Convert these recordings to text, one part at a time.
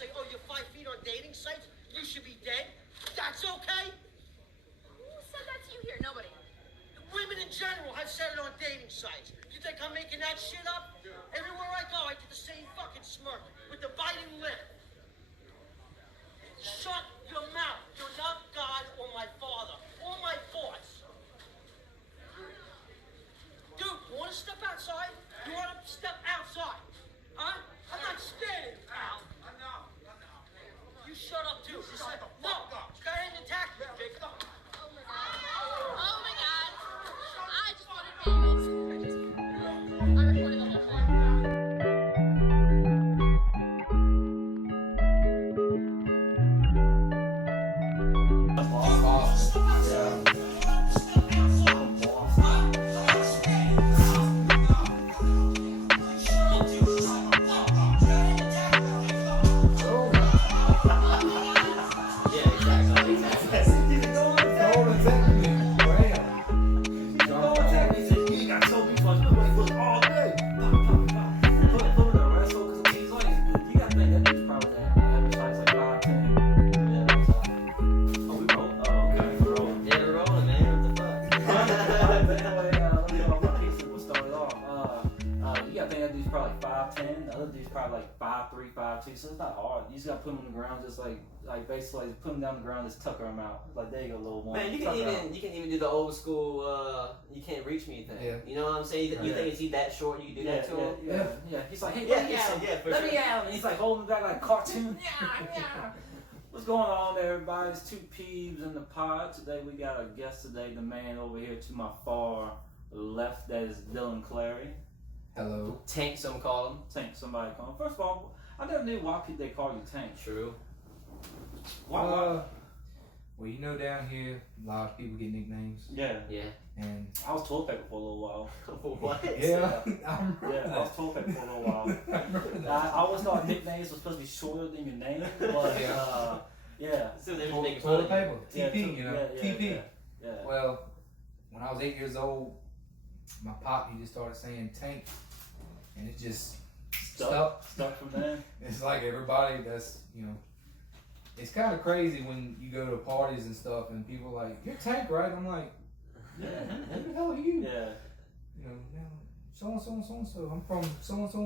say, oh, you're 5 feet on dating sites? You should be dead? That's okay? Who said that to you here? Nobody. Women in general have said it on dating sites. You think I'm making that shit up? Everywhere I go, I get the same fucking smirk with the biting lip. Shut your mouth. You're not God or my father or my boss. Dude, you want to step outside? You want to step outside? Huh? I'm not scared of you, pal. I know. You shut up, too. You shut the fuck up. Go ahead and attack me, Jacob. Oh my God. I just wanted Vegas. I recorded the whole thing. So it's not hard. You just gotta put them on the ground, just like basically put them down on the ground, just tucker them out. Like there you go, little one. Man, you can even do the old school. You can't reach me thing. Yeah. You know what I'm saying? You think he's that short? You can do that to him? Yeah. He's like, hey, let me out. And he's like holding back like a cartoon. Yeah. What's going on, everybody? It's two peeps in the pod. Today we got a guest today, the man over here to my far left. That is Dillon Clary. Hello. Tank, some call him. Tank, somebody call him. First of all, I never knew why they call you Tank. True. Why? Well, you know, down here, a lot of people get nicknames. Yeah. And I was toilet paper for a little while. What? Yeah. I was toilet paper for a little while. I always thought nicknames were supposed to be shorter than your name, but yeah. So they just make it toilet funny. paper, TP, you know, TP. Yeah. Well, when I was 8 years old, my pop, he just started saying Tank, and it just stuck from there. It's like everybody that's, you know, it's kind of crazy when you go to parties and stuff and people are like, you're Tank, right? I'm like, yeah, who the hell are you? Yeah. You know, so-and-so. I'm from so-and-so.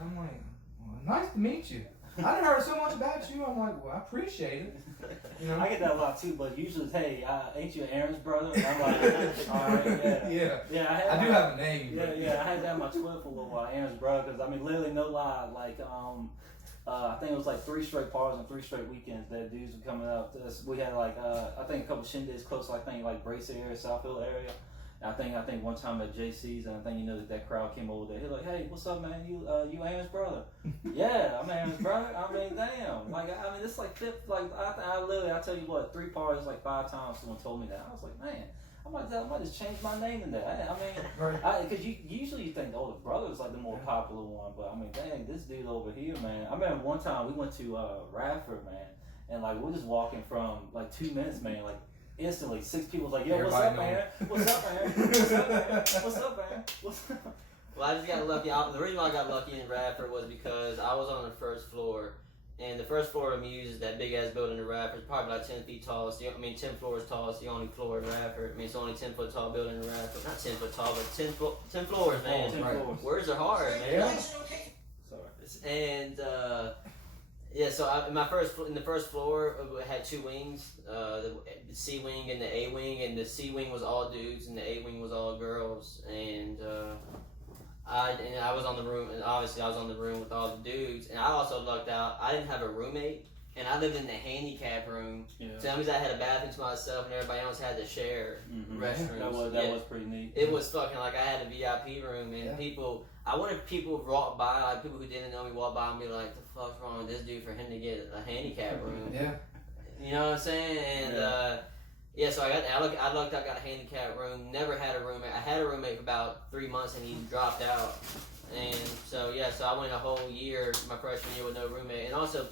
I'm like, well, nice to meet you. I done heard so much about you. I'm like, well, I appreciate it. You know? I get that a lot too, but usually it's, hey, ain't you Aaron's brother? And I'm like, all right, yeah. I do have a name. Yeah, I had that on my Twitter for a little while, Aaron's brother, because I mean, literally no lie, like, I think it was like 3 straight parties and 3 straight weekends that dudes were coming up. We had like, I think a couple shindigs close, I think like Brace area, Southfield area. I think one time at JC's, and I think that crowd came over there. He's like, "Hey, what's up, man? You Aaron's brother?" Yeah, I'm Aaron's brother. I mean, damn. Like, I mean, it's like fifth. Like, I tell you what, 3 parties, like 5 times. Someone told me that. I was like, man, I might just change my name in that. I mean, because usually you think, oh, the brother's like the more popular one, but I mean, dang, this dude over here, man. I remember one time we went to Radford, man, and like we're just walking from like 2 minutes, man, like. Instantly, 6 people was like, yo, what's up, man? What's up, man? What's up, man? What's up, man? What's up? Well, I just got lucky. The reason why I got lucky in Radford was because I was on the first floor, and the first floor of Muse is that big ass building in Radford. It's probably like 10 feet tall. 10 floors tall. It's the only floor in Radford. I mean, it's the only 10-foot tall building in Radford. Not 10 foot tall, but 10 floors, man. 10 floors. Words are hard, man. Yeah. Sorry. And yeah, so in the first floor, it had 2 wings, the C wing and the A wing, and the C wing was all dudes, and the A wing was all girls. And I was on the room, and obviously I was on the room with all the dudes. And I also lucked out; I didn't have a roommate, and I lived in the handicap room. Yeah. So that means I had a bathroom to myself, and everybody else had to share restrooms. That was pretty neat. It was fucking like I had a VIP room, and people. I wanted people to walk by, like people who didn't know me, walk by and be like, "The fuck's wrong with this dude for him to get a handicap room?" Yeah. You know what I'm saying? And so I lucked out, got a handicap room. Never had a roommate. I had a roommate for about 3 months, and he dropped out. And so I went a whole year, my freshman year, with no roommate. And also,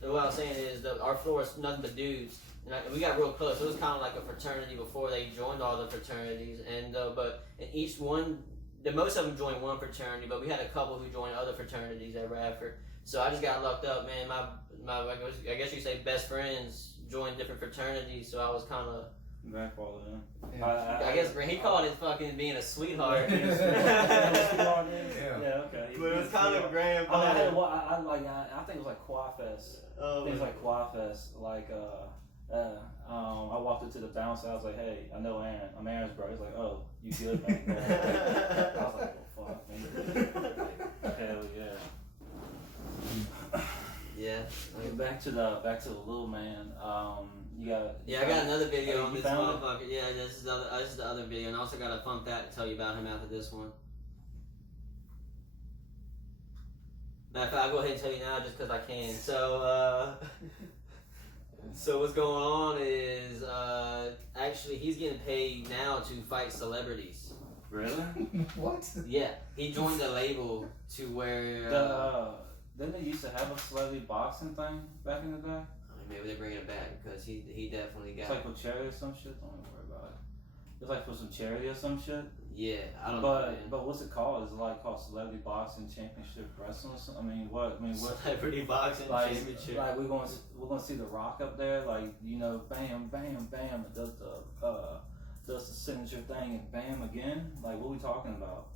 what I was saying is our floor is nothing but dudes. And we got real close. It was kind of like a fraternity before they joined all the fraternities. And but each one. Most of them joined one fraternity, but we had a couple who joined other fraternities at Radford. So I just got locked up, man. My I guess you say best friends joined different fraternities, so I was kind of. Grandfather, Yeah. I guess he called it fucking being a sweetheart. Yeah, Yeah. okay. But it was kind of grandfather. I think it was like Choir Fest. I think it was like Choir Fest. Like, I walked into the bouncer. I was like, "Hey, I know Aaron. I'm Aaron's bro." He's like, "Oh, you good, man?" I was like, "Well, fuck, man." Hell yeah. Yeah. Back to the little man. You got. Yeah, I got another video on you this found it? motherfucker. Yeah, this is the other video, and I also got a fun fact to tell you about him after this one. Matter of fact, I'll go ahead and tell you now just because I can. So what's going on is actually he's getting paid now to fight celebrities. Really? What? Yeah, he joined the label to where. Didn't they used to have a celebrity boxing thing back in the day? Maybe they're bringing it back because he definitely got. It's like for charity or some shit. Don't worry about it. It's like for some charity or some shit. Yeah, I don't know. Man. But what's it called? Is it like called Celebrity Boxing Championship Wrestling? Or something? I mean, what? Celebrity Boxing Championship. Like we're gonna see The Rock up there, like bam, bam, bam, it does the signature thing and bam again. Like what we talking about?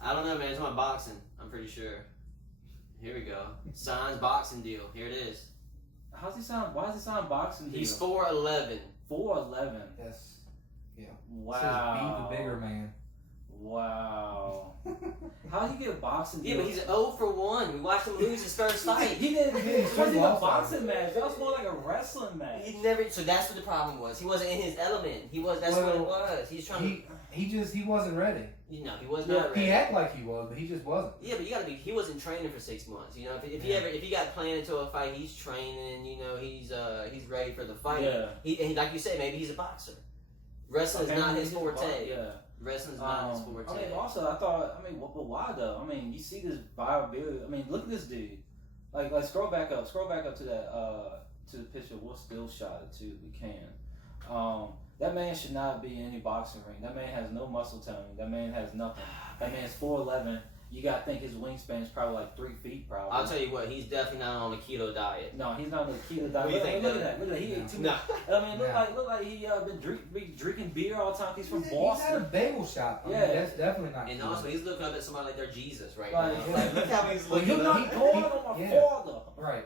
I don't know, man. It's on boxing. I'm pretty sure. Here we go. Signs boxing deal. Here it is. How's he sound? Why does he sound boxing deal? He's 4'11". 4'11". Yes. Yeah. Wow. Says be the bigger man. Wow. How do you get a boxing deal? Yeah, but he's 0 for 1. We watched him lose his first fight. He didn't. It wasn't even a lost boxing match. That was more like a wrestling match. He never. So that's what the problem was. He wasn't in his element. That's what it was. He's trying He wasn't ready. You know, he was not ready. He acted like he was, but he just wasn't. Yeah, but you gotta be. He wasn't training for 6 months. You know, if he got planned into a fight, he's training. You know, he's ready for the fight. Yeah. He like you said, maybe he's a boxer. Wrestling's not his forte. Yeah. Wrestling's not his forte. I mean, also, but why though? I mean, you see this viral video. I mean, look at this dude. Like scroll back up to that to the picture. We'll still shot it too. We can. That man should not be in any boxing ring. That man has no muscle tone. That man has nothing. That man's 4'11". You gotta think his wingspan is probably like 3 feet, probably. I'll tell you what, he's definitely not on a keto diet. No, he's not on a keto diet. What do you think, Look at that. Look at that. He ate too No. much. I mean, look like he been drinking beer all the time. He's from Boston. He's at a bagel shop. I mean, Yeah. that's definitely not. And keto. also, he's looking up at somebody like they're Jesus right Like, now. Like, look how he's Well, looking. you're not going on my father. Right.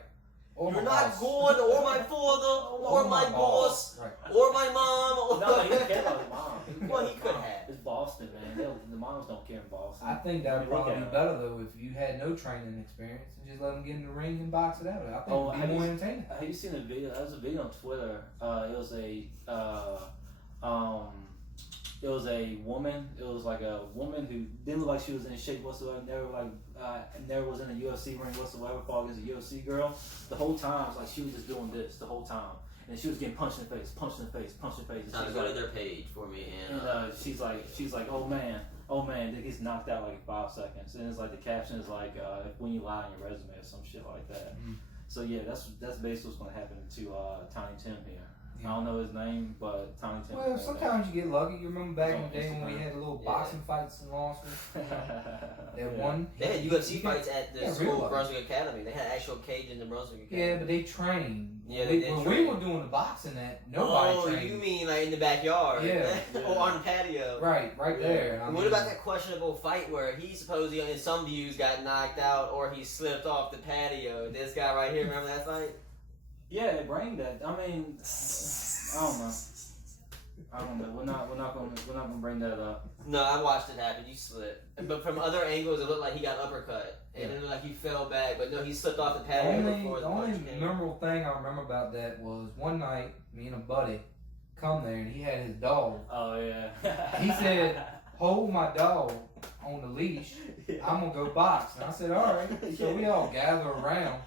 Or You're my not boss. God or my father or my boss Right. or my mom. No, he didn't care about his mom. Well, he could have. It's Boston, man. The moms don't care in Boston. I think that would I mean, look probably at be him. better though if you had no training experience and just let them get in the ring and box it out. I think Oh, it'd have be more you- entertaining. Have you seen a video? There was a video on Twitter. It was a woman. It was like a woman who didn't look like she was in shape whatsoever. Never was in a UFC ring whatsoever. Fought against a UFC girl. The whole time, it's like she was just doing this the whole time, and she was getting punched in the face, punched in the face, punched in the face. And Time to she's go like, to their page for me and. she's like, oh man, then gets knocked out like in 5 seconds. And it's like the caption is like, when you lie on your resume or some shit like that. Mhm. So yeah, that's basically what's gonna happen to Tiny Tim here. Yeah. I don't know his name, but Tiny Tim. Well, sometimes you get lucky. You remember back in the day when we Instagram. had the little Yeah. boxing fights in Lawson's? That Yeah. one. They had UFC fights at the Yeah, school real life. Brunswick Academy. They had actual cage in the Brunswick Academy. Yeah, but they trained. Yeah, they did When train. we were doing the boxing, that nobody Oh, trained. you mean like in the backyard? Yeah. Or on the patio. Right there. And what about that questionable fight where he supposedly, in some views, got knocked out or he slipped off the patio? This guy right here, remember that fight? Yeah, they bring that. I mean, I don't know. We're not gonna bring that up. No, I watched it happen. You slipped. But from other angles, it looked like he got uppercut. And it looked like he fell back. But no, he slipped off the patio before The the only punch came. memorable thing I remember about that was one night, me and a buddy come there and he had his dog. Oh yeah. He said, hold my dog on the leash. I'm gonna go box. And I said, all right. So we all gather around.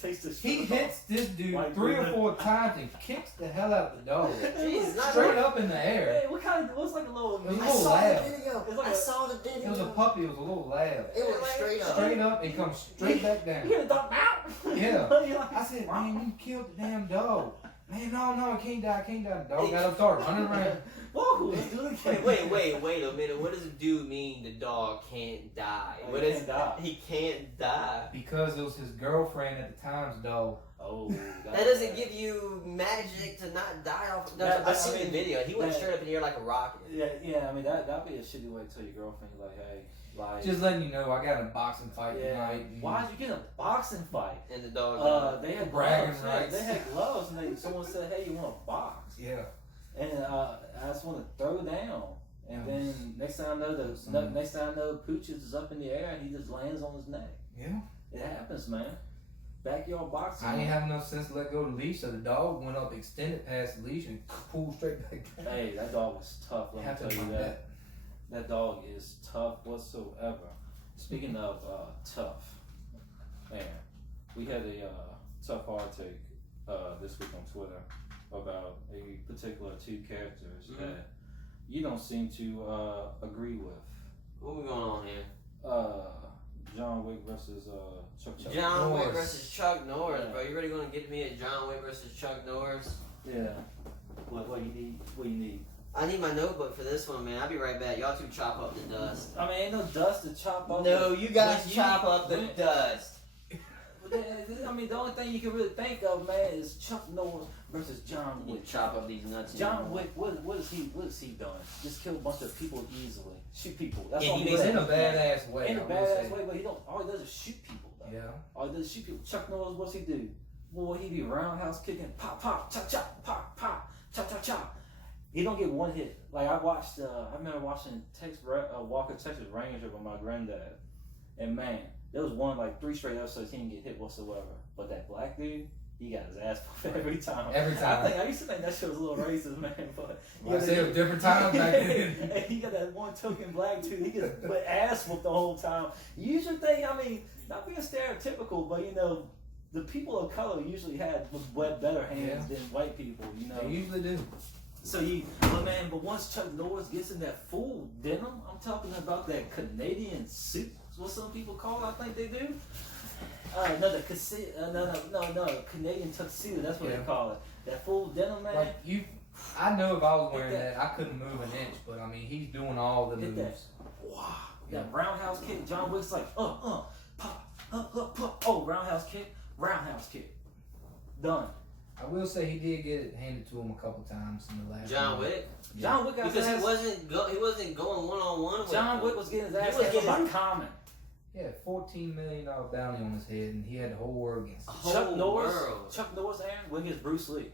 Takes the He shirt hits this dude White 3 or dude. 4 times and kicks the hell out of the dog. Jesus, not Straight up in the off. air. Hey, what kind of? It was like a little. It was a I little saw lab. the video. It's like I a- saw the video. It was a puppy. It was a little lab. It went straight up. Straight up and comes straight back You down. hear the dog out? Yeah. You're like, I said, man, you killed the damn dog. Man, no, I can't die. The dog got up, started running around. Whoa, let's do it again. Wait a minute. What does a dude mean the dog can't die? Oh, What he is can't die. He can't die. Because it was his girlfriend at the time's dog. Oh, That doesn't give you magic to not die off. I've seen the video. He went straight up in the air like a rocket. Yeah. I mean, that'd be a shitty way to tell your girlfriend, like, hey, like. Just letting you know, I got in a boxing fight tonight. Why did you get in a boxing fight? And the dog. They had bragging gloves. rights. They had gloves, and someone said, "Hey, you want to box?" Yeah. And I just want to throw down. And then next time I know, Pooches is up in the air and he just lands on his neck. Yeah. It happens, man. Backyard boxing. I ain't have enough sense to let go of the leash, so the dog went up, extended past the leash, and pulled straight back down. Hey, that dog was tough. Let me Happened tell you like that. That dog is tough whatsoever. Speaking of tough, man, we had a tough hard take this week on Twitter about a particular two characters that you don't seem to agree with. What we going on here? John Wick versus Chuck John Wick Norris. versus Chuck Norris, Yeah. bro. You really gonna get me at John Wick versus Chuck Norris? Yeah. What you need? What you need? I need my notebook for this one, man. I'll be right back. Y'all two chop up the dust. I mean, ain't no dust to chop up. No, you guys When chop up the when- dust. I mean, the only thing you can really think of, man, is Chuck Norris versus John You Wick. chop up these nuts. John Wick, what is he done? Just kill a bunch of people easily, shoot people. That's Yeah, all he he He's does. in a badass way. In a I will badass say. way, but he don't. All he does is shoot people. Though. Yeah. All he does is shoot people. Chuck Norris, what's he do? Boy, he be roundhouse kicking, pop, pop, chop, chop, pop, pop, chop, chop, chop. He don't get one hit. Like I remember watching Walker Texas Ranger with my granddad, and man, there was one like 3 straight episodes he didn't get hit whatsoever. But that black dude, he got his ass whooped every time. Every time. I used to think that shit was a little racist, man. But Well, I said it was different times back then. and he got that one token black dude. He gets ass whooped the whole time. You usually think, I mean, not being stereotypical, but you know, the people of color usually had better hands than white people. You know, They usually do. so but once Chuck Norris gets in that full denim, I'm talking about that Canadian suit. What some people call it, I think they do. No, Canadian tuxedo. That's what they call it. That full denim, man. Like I know if I was wearing that, I couldn't move an inch. But I mean, he's doing all the Hit moves. Wow. That roundhouse kick. John Wick's like, pop, pop. Oh, roundhouse kick. Done. I will say he did get it handed to him a couple times in the last. John movie. Wick? John Wick got Because his he ass. wasn't going one-on-one with John him. Wick was getting his He ass was handed getting- by Common. He had a $14 million bounty on his head, and he had the whole world against him. Chuck Norris, world. Aaron, went against Bruce Lee.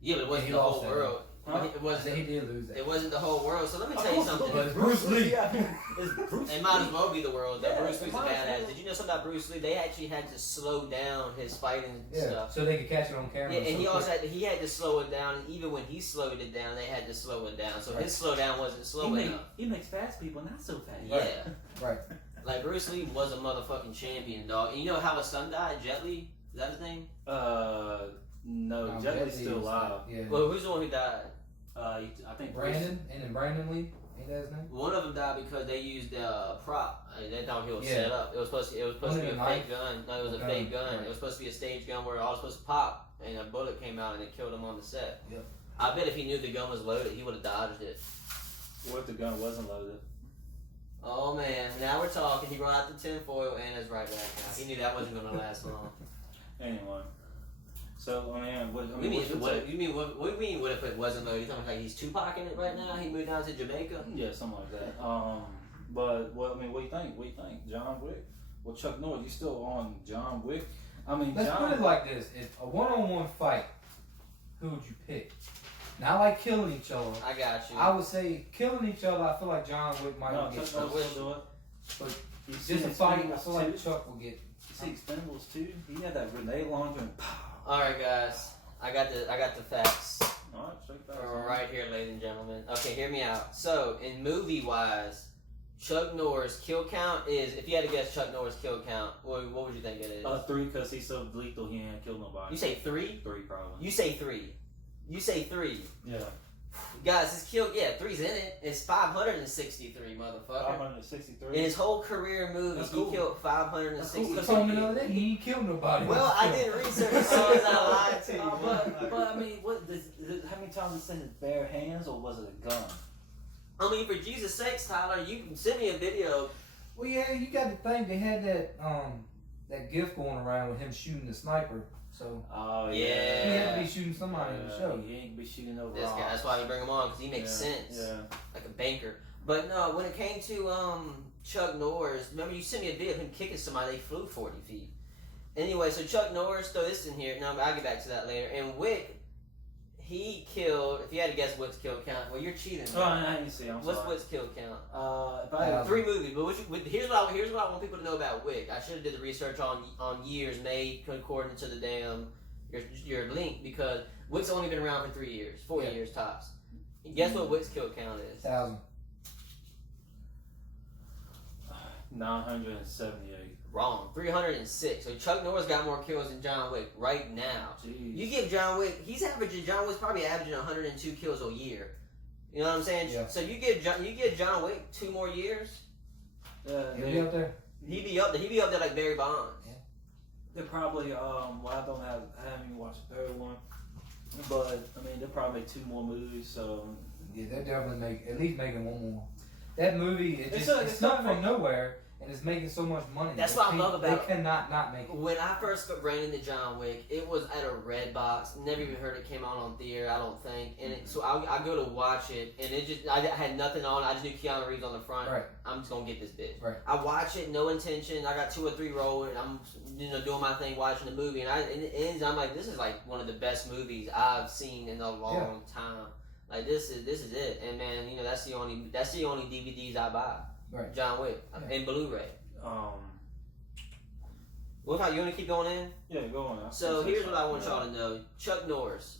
Yeah, but it wasn't he the whole lost that world. Huh? It I wasn't. said he did lose that. It wasn't the whole world. So let me tell you something. But it's Bruce Lee. I mean, it's Bruce It might as Lee. well be the world that Yeah, Bruce Lee's a it might as badass. well. Did you know something about Bruce Lee? They actually had to slow down his fighting Yeah, stuff. so they could catch it on camera. Yeah, and so he also quick. had to slow it down. And even when he slowed it down, they had to slow it down. So his slow down wasn't slow enough. He makes fast people not so fast. Yeah, Right. like Bruce Lee was a motherfucking champion, dog. And you know how his son died? Jet Li? Is that his name? No, Jet Li's still alive. Yeah. Well, who's the one who died? I think Brandon, and then Brandon Lee, ain't that his name? One of them died because they used a prop. That dog he was Yeah. set up. It was supposed to be Wasn't a it a fake gun. No, it was a gun, fake gun. right. It was supposed to be a stage gun where all was supposed to pop, and a bullet came out and it killed him on the set. Yep. I bet if he knew the gun was loaded, he would have dodged it. What if the gun wasn't loaded? Oh man, now we're talking. He brought out the tinfoil and is right back now. He knew that wasn't going to last long. Anyway. So, I mean, what You mean, what's your take? what do you mean what if it wasn't loaded? You talking like he's Tupac in it right now? He moved down to Jamaica? Yeah, something like that. But what do you think? What do you think? John Wick? Well, Chuck Norris, you still on John Wick? I mean, Let's John. put it like this: if a one-on-one fight, who would you pick? Not like killing each other. I got you. I would say killing each other. I feel like John Wick might No, get Chuck Norris first. still do it. But You just a see fight, I Expendables feel like 2? Chuck will get. You see Expendables 2? He had that grenade launcher and pow. All right, guys. I got the facts. Alright, straight back. Right here, ladies and gentlemen. Okay, hear me out. So, in movie-wise, Chuck Norris kill count is, if you had to guess Chuck Norris kill count, what would you think it is? 3, because he's so lethal he ain't killed nobody. You say 3? 3 probably. You say 3. You say 3. Yeah. Guys, he's killed. Yeah, 3's in it. It's 563, motherfucker. 563. In his whole career in movies, That's cool. he killed 563. You told me the other day he ain't killed nobody. Well, I did research as soon as I lied to you. But I mean, how many times he said his bare hands, or was it a gun? I mean, for Jesus' sakes, Tyler, you can send me a video. Well, yeah, you got to think they had that gift going around with him shooting the sniper. So Oh Yeah. he had to be shooting somebody in the show. He ain't be shooting over. This guy, that's why we bring him on, because he makes sense. Yeah. Like a banker. But no, when it came to Chuck Norris, remember you sent me a video of him kicking somebody, they flew 40 feet. Anyway, so Chuck Norris, throw this in here. No, I'll get back to that later. And Wick, he killed, if you had to guess Wick's kill count, well, you're cheating. Oh, I didn't see. I'm What's sorry. Wick's kill count? If I had 3 movies, but here's what I want people to know about Wick. I should have did the research on years made according to the damn your link, because Wick's only been around for 3 years, 4 years tops. And guess what Wick's kill count is? 1,000. 978. Wrong. 306. So Chuck Norris got more kills than John Wick right now. Jeez. You give John Wick, John Wick's probably averaging 102 kills a year. You know what I'm saying? Yeah. So you give John Wick 2 more years, He'll be up there. he'd be up there like Barry Bonds. They're probably I haven't even watched the third one, but I mean they'll probably make 2 more movies. So Yeah, they're definitely at least making one more. That movie, It's it's not not from nowhere, and it's making so much money. That's what I love about They cannot not make it. When I first ran into John Wick, it was at a Red Box. Never even heard it came out on theater, I don't think. And so I go to watch it, and I had nothing on. I just knew Keanu Reeves on the front. Right. I'm just gonna get this bitch. Right. I watch it, no intention. I got 2 or 3 rolling. I'm doing my thing, watching the movie, and it ends. I'm like, this is like one of the best movies I've seen in a long time. Like this is it. And man, that's the only DVDs I buy. Right. John Wick and Blu-ray. What about you? Want to keep going in? yeah, go on. So here's what I want y'all to know. Chuck Norris,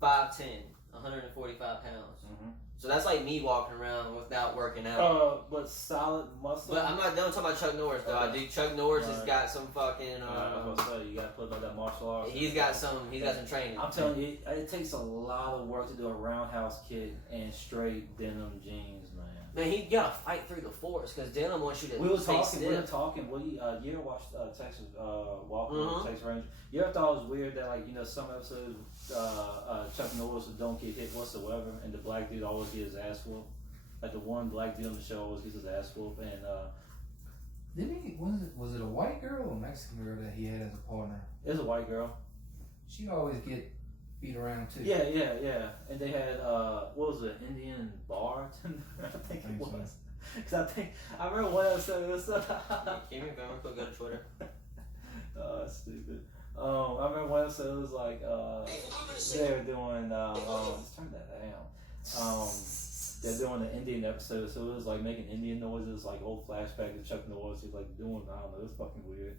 5'10", 145 pounds. Mhm. So that's like me walking around without working out. But solid muscle. But I'm not done talking about Chuck Norris though. I do. Chuck Norris has got some fucking. I was gonna say, you gotta put like that martial arts. He's got some training. I'm telling you, it takes a lot of work to do a roundhouse kick and straight denim jeans, man. Man, he gotta fight through the force because Dillon wants you to We were stay talking. stiff. You ever watched Texas Walker, Mhm. Texas Ranger? You ever thought it was weird that some episodes Chuck Norris don't get hit whatsoever, and the black dude always gets his ass whooped? Like the one black dude on the show always gets his ass whooped, and Didn't he? Was it a white girl or a Mexican girl that he had as a partner? it was a white girl. She'd always get beat around too. Yeah. And they had what was it, Indian bartender? I think it so. was. Because I remember one episode. It was Give me a phone, go to Twitter. oh, that's stupid. I remember one episode. It was like they were doing. Let's turn that down. They're doing the Indian episode, so it was like making Indian noises, like old flashback of Chuck Norris. He's like doing, I don't know, it's fucking weird.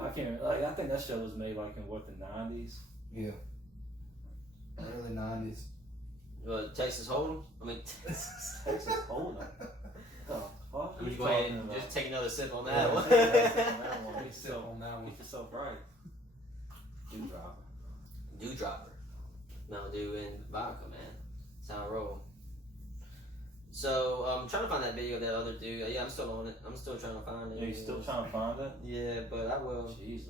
I can't. I think that show was made like in what, the 90s. Yeah. Early 90s. Texas Hold'em. I mean, Texas Hold'em. Oh, fuck I'm you just go ahead talking and about? just take another sip on Yeah, that one. take another sip on that one. Big sip on that one. Get yourself right. Dewdropper. Dewdropper. Mountain Dew and vodka, man. That's how I roll. So I'm trying to find that video of that other dude. Yeah, I'm still on it. I'm still trying to find it. Yeah, you still trying to find it? Yeah, but I will. Jesus.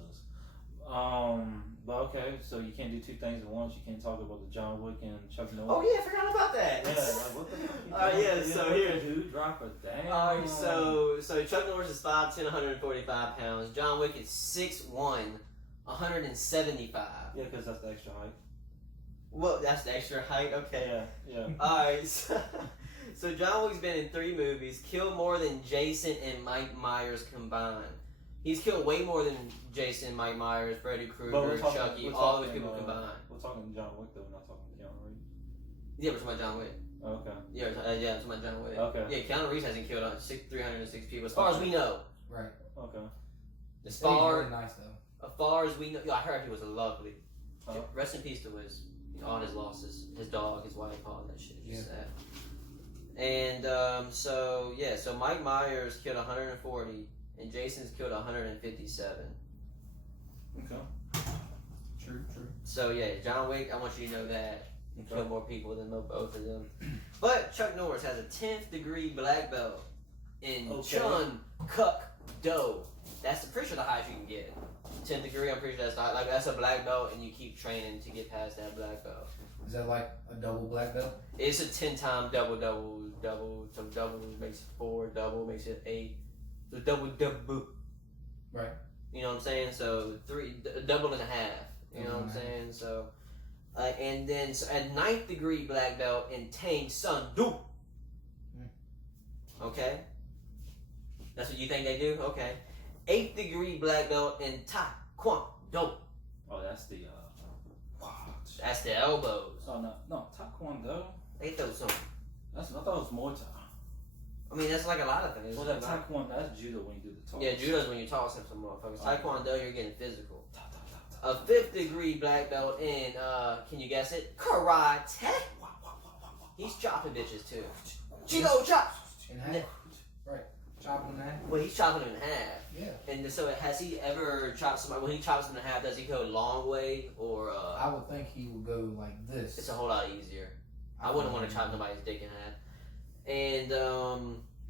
But okay, so you can't do 2 things at once. You can't talk about the John Wick and Chuck Norris. Oh yeah, I forgot about that. Yeah, like what the fuck you Oh yeah, doing? so here. Dewdropper, damn. Alright, so Chuck Norris is 5'10", 145 pounds. John Wick is 6'1", 175. Yeah, because that's the extra height. Well, that's the extra height. Okay. Yeah. Alright, so John Wick's been in 3 movies, killed more than Jason and Mike Myers combined. He's killed way more than Jason, Mike Myers, Freddy Krueger, Chucky, all those people combined. We're talking John Wick though, we're not talking Keanu Reeves. Yeah, we're talking about John Wick. Okay. Yeah, we're talking about John Wick. Okay. Yeah, Keanu Reeves hasn't killed 306 people, as far as we know. Right. Okay. As He's far, really nice though. as far as we know, I heard he was lovely. Huh? Rest in peace to all his losses, his dog, his wife, all that shit. Just sad. And so Mike Myers killed 140, and Jason's killed 157. Okay. True. So yeah, John Wick, I want you to know that He killed more people than both of them. But Chuck Norris has a 10th degree black belt in Chun Kuk Do. That's pretty sure the highest you can get. 10th degree, I'm pretty sure that's not, like that's a black belt, and you keep training to get past that black belt. Is that like a double black belt? It's a 10-time double. So double makes it 4, double makes it 8. So double. Right. You know what I'm saying? So 3, double and a half. You know what I'm saying? So, and then so a 9th degree black belt in Tang Sun Do. Okay. That's what you think they do? Okay. 8th degree black belt in Ta Kwon Do. Oh, that's the That's the elbows. Oh no, Taekwondo. They throw some. I thought it was Muay Thai. I mean, that's like a lot of things. Well, that Taekwondo, that's judo when you do the toss. Yeah, judo's when you're tossing some motherfuckers. Taekwondo, you're getting physical. A 5th degree black belt in, can you guess it? Karate. He's chopping bitches too. Judo chop. In half. Right. Chopping in half. Well, he's chopping them in half. Yeah. And so, has he ever chopped somebody? When he chops them in half, does he go long way or? I would think he would go like this. It's a whole lot easier. I wouldn't want to chop nobody's dick in half. And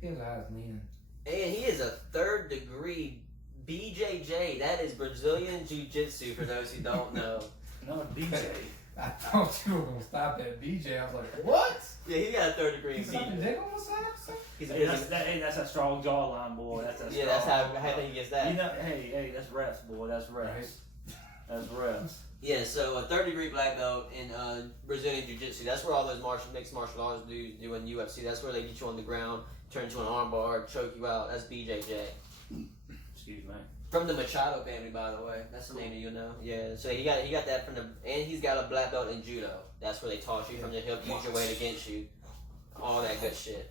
His eyes leaning. and he is a 3rd degree BJJ. That is Brazilian Jiu-Jitsu for those who don't know. No, DJ. I thought you were gonna stop at BJ. I was like, what? Yeah, he got a 3rd degree in He's sucking BJJ. dick on the side? He's a Hey, that's a strong jawline, boy. That's a yeah, that's strong how he gets that. You know, hey, that's reps, boy. That's reps. That's reps. Yeah, so a 3rd degree black belt in Brazilian Jiu-Jitsu. That's where all those mixed martial arts do in UFC. That's where they get you on the ground, turn you an armbar, choke you out. That's BJJ. Excuse me. From the Machado family, by the way. That's the name that you know. Yeah, so he got that from the, and he's got a black belt in judo. That's where they toss you from the hip, use your weight against you. All that good shit.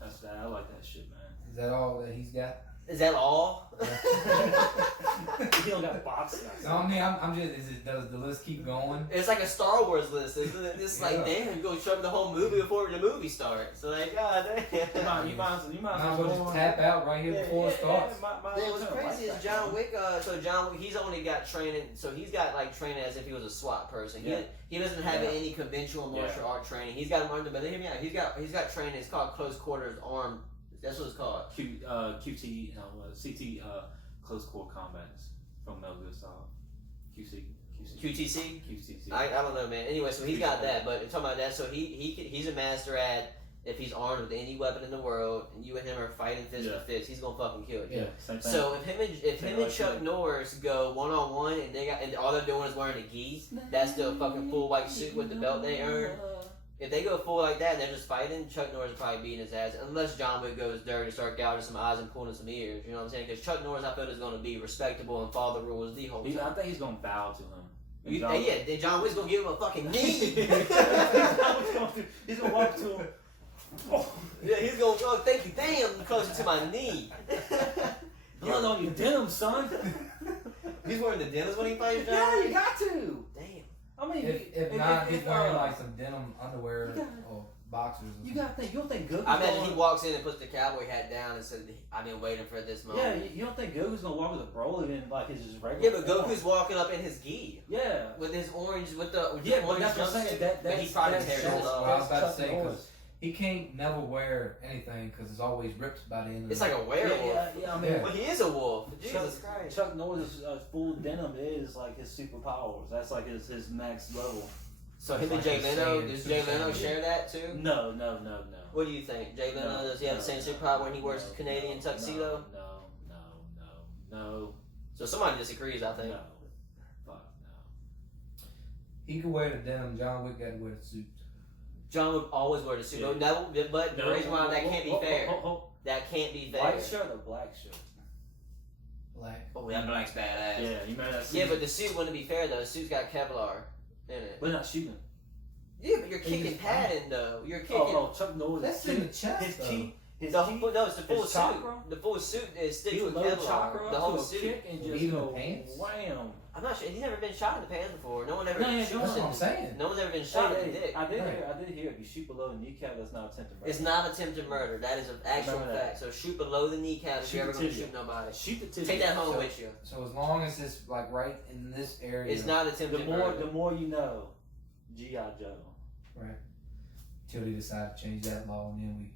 That's that. I like that shit, man. Is that all that he's got? Is that all? He don't got boxing. No, I mean, I'm just. Does the list keep going? It's like a Star Wars list, isn't it? It's like, damn, you go show me the whole movie before the movie starts. So like, god damn. You might Might as well just tap out right here before it starts. What's crazy is John Wick. So John Wick, he's only got training. So he's got like training as if he was a SWAT person. He doesn't have any conventional martial art training. He's got him under, but hear me out. He's got training. It's called close quarters armed. That's what it's called. QT, CT, close quarter combats from Metal Gear Solid. QTC. QTC. I don't know, man. Anyway, so he's got that. But talking about that, so he's a master at, if he's armed with any weapon in the world, and you and him are fighting fist to fist, he's gonna fucking kill you. Yeah, same thing. So if him and Chuck Norris go 1-on-1 and all they're doing is wearing a gi, that's the fucking full white suit with the belt they earned. If they go full like that and they're just fighting, Chuck Norris will probably beating his ass. Unless John Wick goes dirty, start gouging some eyes and pulling some ears. You know what I'm saying? Because Chuck Norris, I feel, is going to be respectable and follow the rules the whole time. I think he's going to bow to him. John Wick's going to give him a fucking knee. He's going to walk to him. Oh. Yeah, he's going to, thank you, damn, closer to my knee. Blood on your denim, son. He's wearing the denims when he fights John? Yeah, you got to. Damn. I mean, if not, he's wearing like some denim underwear or boxers. Or you gotta think. You don't think Goku's I imagine he walks in and puts the cowboy hat down and says, "I've been waiting for this moment." Yeah, you don't think Goku's gonna walk with a Broly in like his just regular? Yeah, but Goku's walking up in his gi. Yeah, with his orange, with the but orange that's what I'm saying. But he probably that's tears it what up. I was about to say, because he can't never wear anything because it's always ripped by the end of It's the like a werewolf. Yeah, I mean, Well, he is a wolf. Jesus Christ. Chuck Norris' full denim is like his superpowers. That's like his max level. So him and like Jay he's Leno, saying does Jay Leno Super share that too? No. What do you think? Jay Leno, does he have the same superpower when he wears his Canadian tuxedo? No. So somebody disagrees, I think. No. Fuck no. He could wear the denim. John Wick got to wear the suit. John would always wear the suit. Yeah. But the reason why that can't be fair. That can't be fair. White shirt or black shirt? Black. Oh, that black's badass. Yeah, you remember that suit? Yeah, but the suit wouldn't be fair though. The suit's got Kevlar in it. We're not shooting. Yeah, but you're kicking just- padding though. You're kicking. Oh, Chuck Norris. That's in the chest, though. His No, cheek. it's the full his suit. chakra? The full suit is He sticks would with load Kevlar. chakra The up whole to a suit. kick and just Even go the pants? wham. I'm not sure. He's never been shot in the pants before. No one ever. No, yeah, That's what I'm saying. No one's ever been shot in the dick. I did hear. If you shoot below the kneecap, that's not attempted murder. It's not attempted murder. That is an actual Remember that. fact. So shoot below the kneecap if Shoot you're ever the going to tibia. shoot nobody. Shoot the tibia. Take that home So- with you. So as long as it's like right in this area, It's not attempted The murder. more you know. G.I. Joe. Right. Till they decide to change that law, and then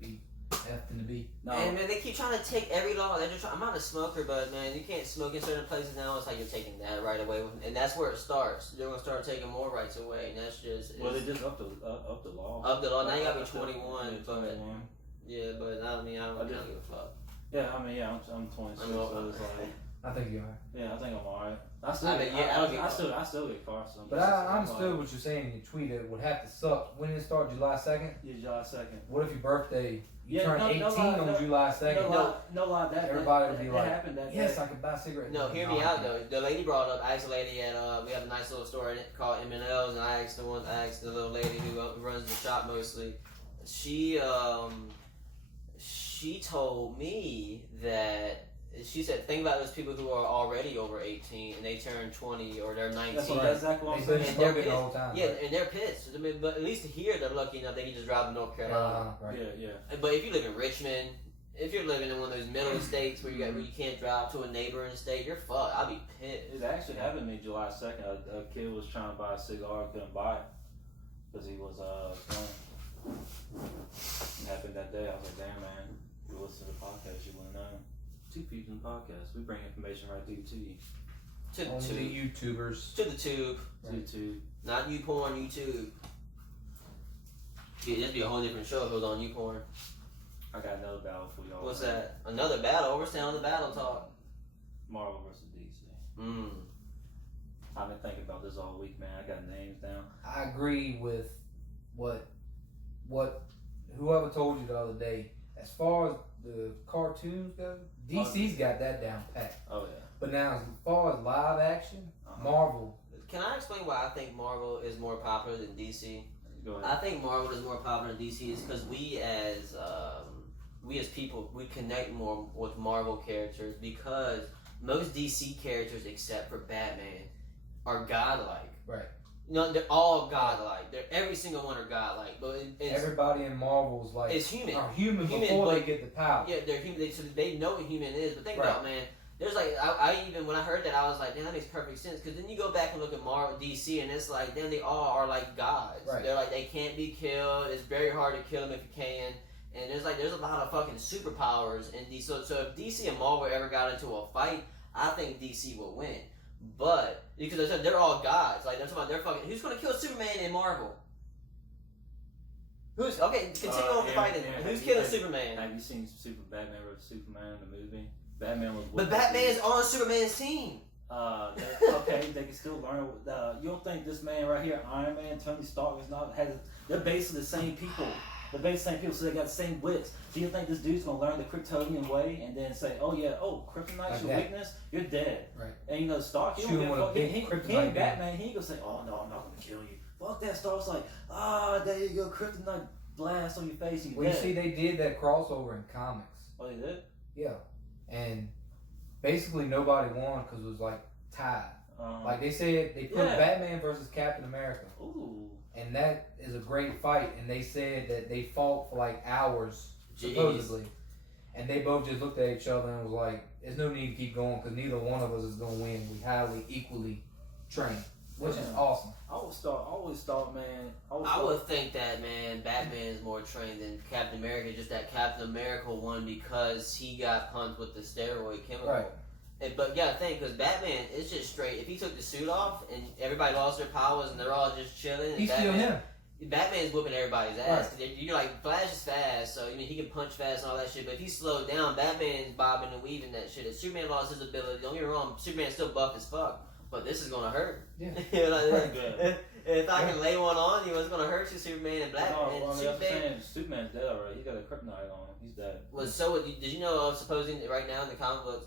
we F in the B. No, And man, they keep trying to take every law. They're just I'm not a smoker, but man, you can't smoke in certain places now. It's like you're taking that right away, and that's where it starts. They're gonna start taking more rights away, and that's just well, they just up the law. up the law. Now you gotta be 21, Yeah, but 21. yeah, but I mean, I don't give a fuck. Yeah, I mean, yeah, I'm 26, so it's like, I think you are. yeah, I think I'm alright. I still, I mean, yeah, I don't get I still get cars. So But I understood what you're saying in your tweet. It would have to suck. When did it start? July 2nd? Yeah, July 2nd. What if your birthday, you Yeah, turn no 18 lie, on no- July 2nd? No lie, that Everybody would be that like, happened that yes, day. I could buy cigarettes. No, hear me out though. The lady brought up. I asked a lady at we have a nice little store in it called M&L's, and I asked the little lady who runs the shop mostly. She told me that. She said, think about those people who are already over 18 and they turn 20 or they're 19. That's exactly what I'm They've been saying. smoking the whole time. Yeah, right? and they're pissed. I mean, but at least here they're lucky enough they can just drive to North Carolina. Right. Yeah. But if you live in Richmond, if you're living in one of those middle states where you can't drive to a neighboring state, you're fucked. I'd be pissed. It actually happened to me July 2nd. A kid was trying to buy a cigar, couldn't buy it because he was drunk. It happened that day. I was like, damn, man, if you listen to the podcast, you wouldn't know. Two people in the podcast. We bring information right through to you. To the Only tube. YouTubers. To the tube. Right. To Not you porn, YouTube. Yeah, that'd be a whole different show if it was on you porn. I got another battle for y'all. What's that? Another battle? We're staying on the battle talk. Marvel versus DC. Mm. I've been thinking about this all week, man. I got names down. I agree with what whoever told you the other day. As far as the cartoons go, DC's got that down pat. Oh yeah. But now, as far as live action, Marvel. Can I explain why I think Marvel is more popular than DC? Go ahead. I think Marvel is more popular than DC is because we as people, we connect more with Marvel characters because most DC characters, except for Batman, are godlike. Right. No, they're all godlike. Every single one are godlike, but Everybody in Marvel's like it's human. are human Human, before they but- get the power. Yeah, they're human. So they know what human is. But think Right. about, man. There's like I even when I heard that I was like, damn, that makes perfect sense. Because then you go back and look at Marvel, DC, and it's like, damn, they all are like gods. Right. They're like they can't be killed. It's very hard to kill them if you can. And there's a lot of fucking superpowers in DC. So if DC and Marvel ever got into a fight, I think DC would win. But because they're all gods, like they're talking about they're fucking. Who's gonna kill Superman in Marvel? Who's okay? Continue on fighting. Who's killing Superman? Have you seen Batman vs Superman, the movie? Batman was. But Batman's on Superman's team. Okay, they can still learn. You don't think this man right here, Iron Man, Tony Stark, is not has? They're basically the same people. They're basically the same people, so they got the same wits. Do you think this dude's gonna learn the Kryptonian way and then say, "Oh yeah, kryptonite's Like your that. weakness, you're dead." Right. And Stark, he Shoot don't him give with a a fuck. big He kryptonite ain't Batman. He ain't gonna say, "Oh no, I'm not gonna kill you." Fuck that. Stark's like, there you go, kryptonite blast on your face. And you're Well, you dead. see, they did that crossover in comics. Oh, they did. Yeah, and basically nobody won because it was like tied. Like they said, they put Yeah. Batman versus Captain America, Ooh. and that is a great fight. And they said that they fought for like hours, Jeez. supposedly, and they both just looked at each other and was like, "There's no need to keep going because neither one of us is gonna win. We highly equally trained, which is awesome." I always thought, man. I would think that, man, Batman is more trained than Captain America. Just that Captain America won because he got pumped with the steroid chemical. Right. But you gotta think, because Batman, it's just straight. If he took the suit off and everybody lost their powers and they're all just chilling, He's and still him. Batman's whooping everybody's ass. Right. 'Cause you're like, Flash is fast, so he can punch fast and all that shit. But if he's slowed down, Batman's bobbing and weaving that shit. If Superman lost his ability, don't get me wrong, Superman's still buff as fuck. But this is gonna hurt. Yeah. You know, like, Yeah. if I can lay one on you, it's gonna hurt you, Superman and Black. No, and well, I mean, I'm Superman saying Superman's dead already. He got a kryptonite on him. He's dead. was so. Did you know? Supposing right now in the comic books,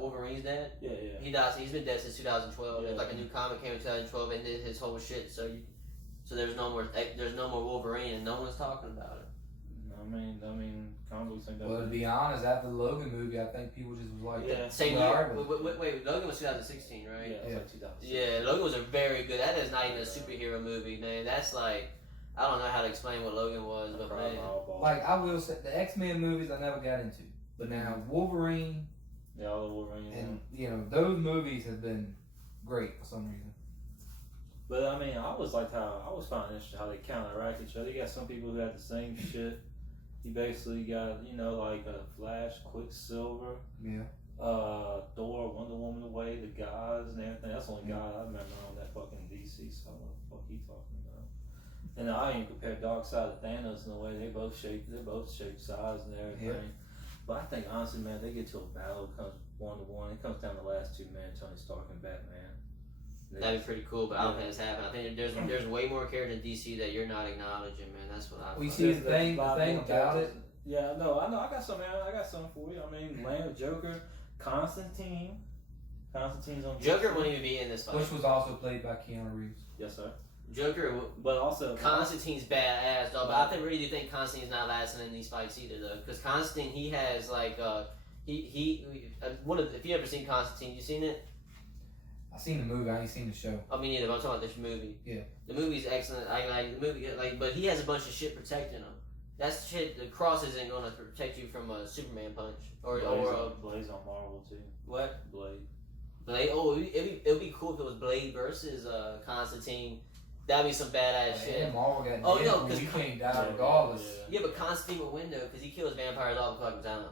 Wolverine's dead. Yeah. He dies. He's been dead since 2012. Yeah. There's like a new comic came in 2012 and did his whole shit. So there's no more. There's no more Wolverine, and no one's talking about it. I mean, comic books ain't that. Well, to be honest, after the Logan movie, I think people just was like, Yeah. Same Well, year. alright. Wait, Logan was 2016, right? Yeah, it's Yeah. like 2000. Yeah, Logan was a very good. That is not even a superhero movie, man. That's like, I don't know how to explain what Logan was, but man. like I will say, the X-Men movies I never got into, but now Wolverine Yeah, all the Wolverine. and those movies have been great for some reason. But I mean, I always liked how I was finding interesting how they counteract each other. You got some people who had the same shit. You basically got like a Flash, Quicksilver, Thor, Wonder Woman away, the gods and everything. That's the only guy I remember on that fucking DC. So what the fuck he talking about? And I even compare Darkseid to Thanos in a way. They both shape size and everything. Yeah. But I think honestly, man, they get to a battle, it comes 1-1. It comes down to the last two men, Tony Stark and Batman. That'd be pretty cool, but I don't think it's happening. I think there's way more characters in DC that you're not acknowledging, man. That's what I. We see the thing about it. Yeah, no, I know. I got something for you. I mean, Land Joker, Constantine. Constantine's on. Joker wouldn't even be in this fight. Which was also played by Keanu Reeves. Yes, sir. Joker, but also Constantine's badass though. But I really do think Constantine's not lasting in these fights either, though. Because Constantine, he has like if you ever seen Constantine, you seen it? I seen the movie. I ain't seen the show. I mean, either. I'm talking about this movie. Yeah. The movie's excellent. I like the movie. Like, but he has a bunch of shit protecting him. That shit. The cross isn't gonna protect you from a Superman punch or Blade's on Marvel too. What? Blade. Oh, it'd be cool if it was Blade versus Constantine. That'd be some badass shit. Yeah, Marvel got because he can't die regardless. Yeah, but Constantine would win though, because he kills vampires all the fucking time.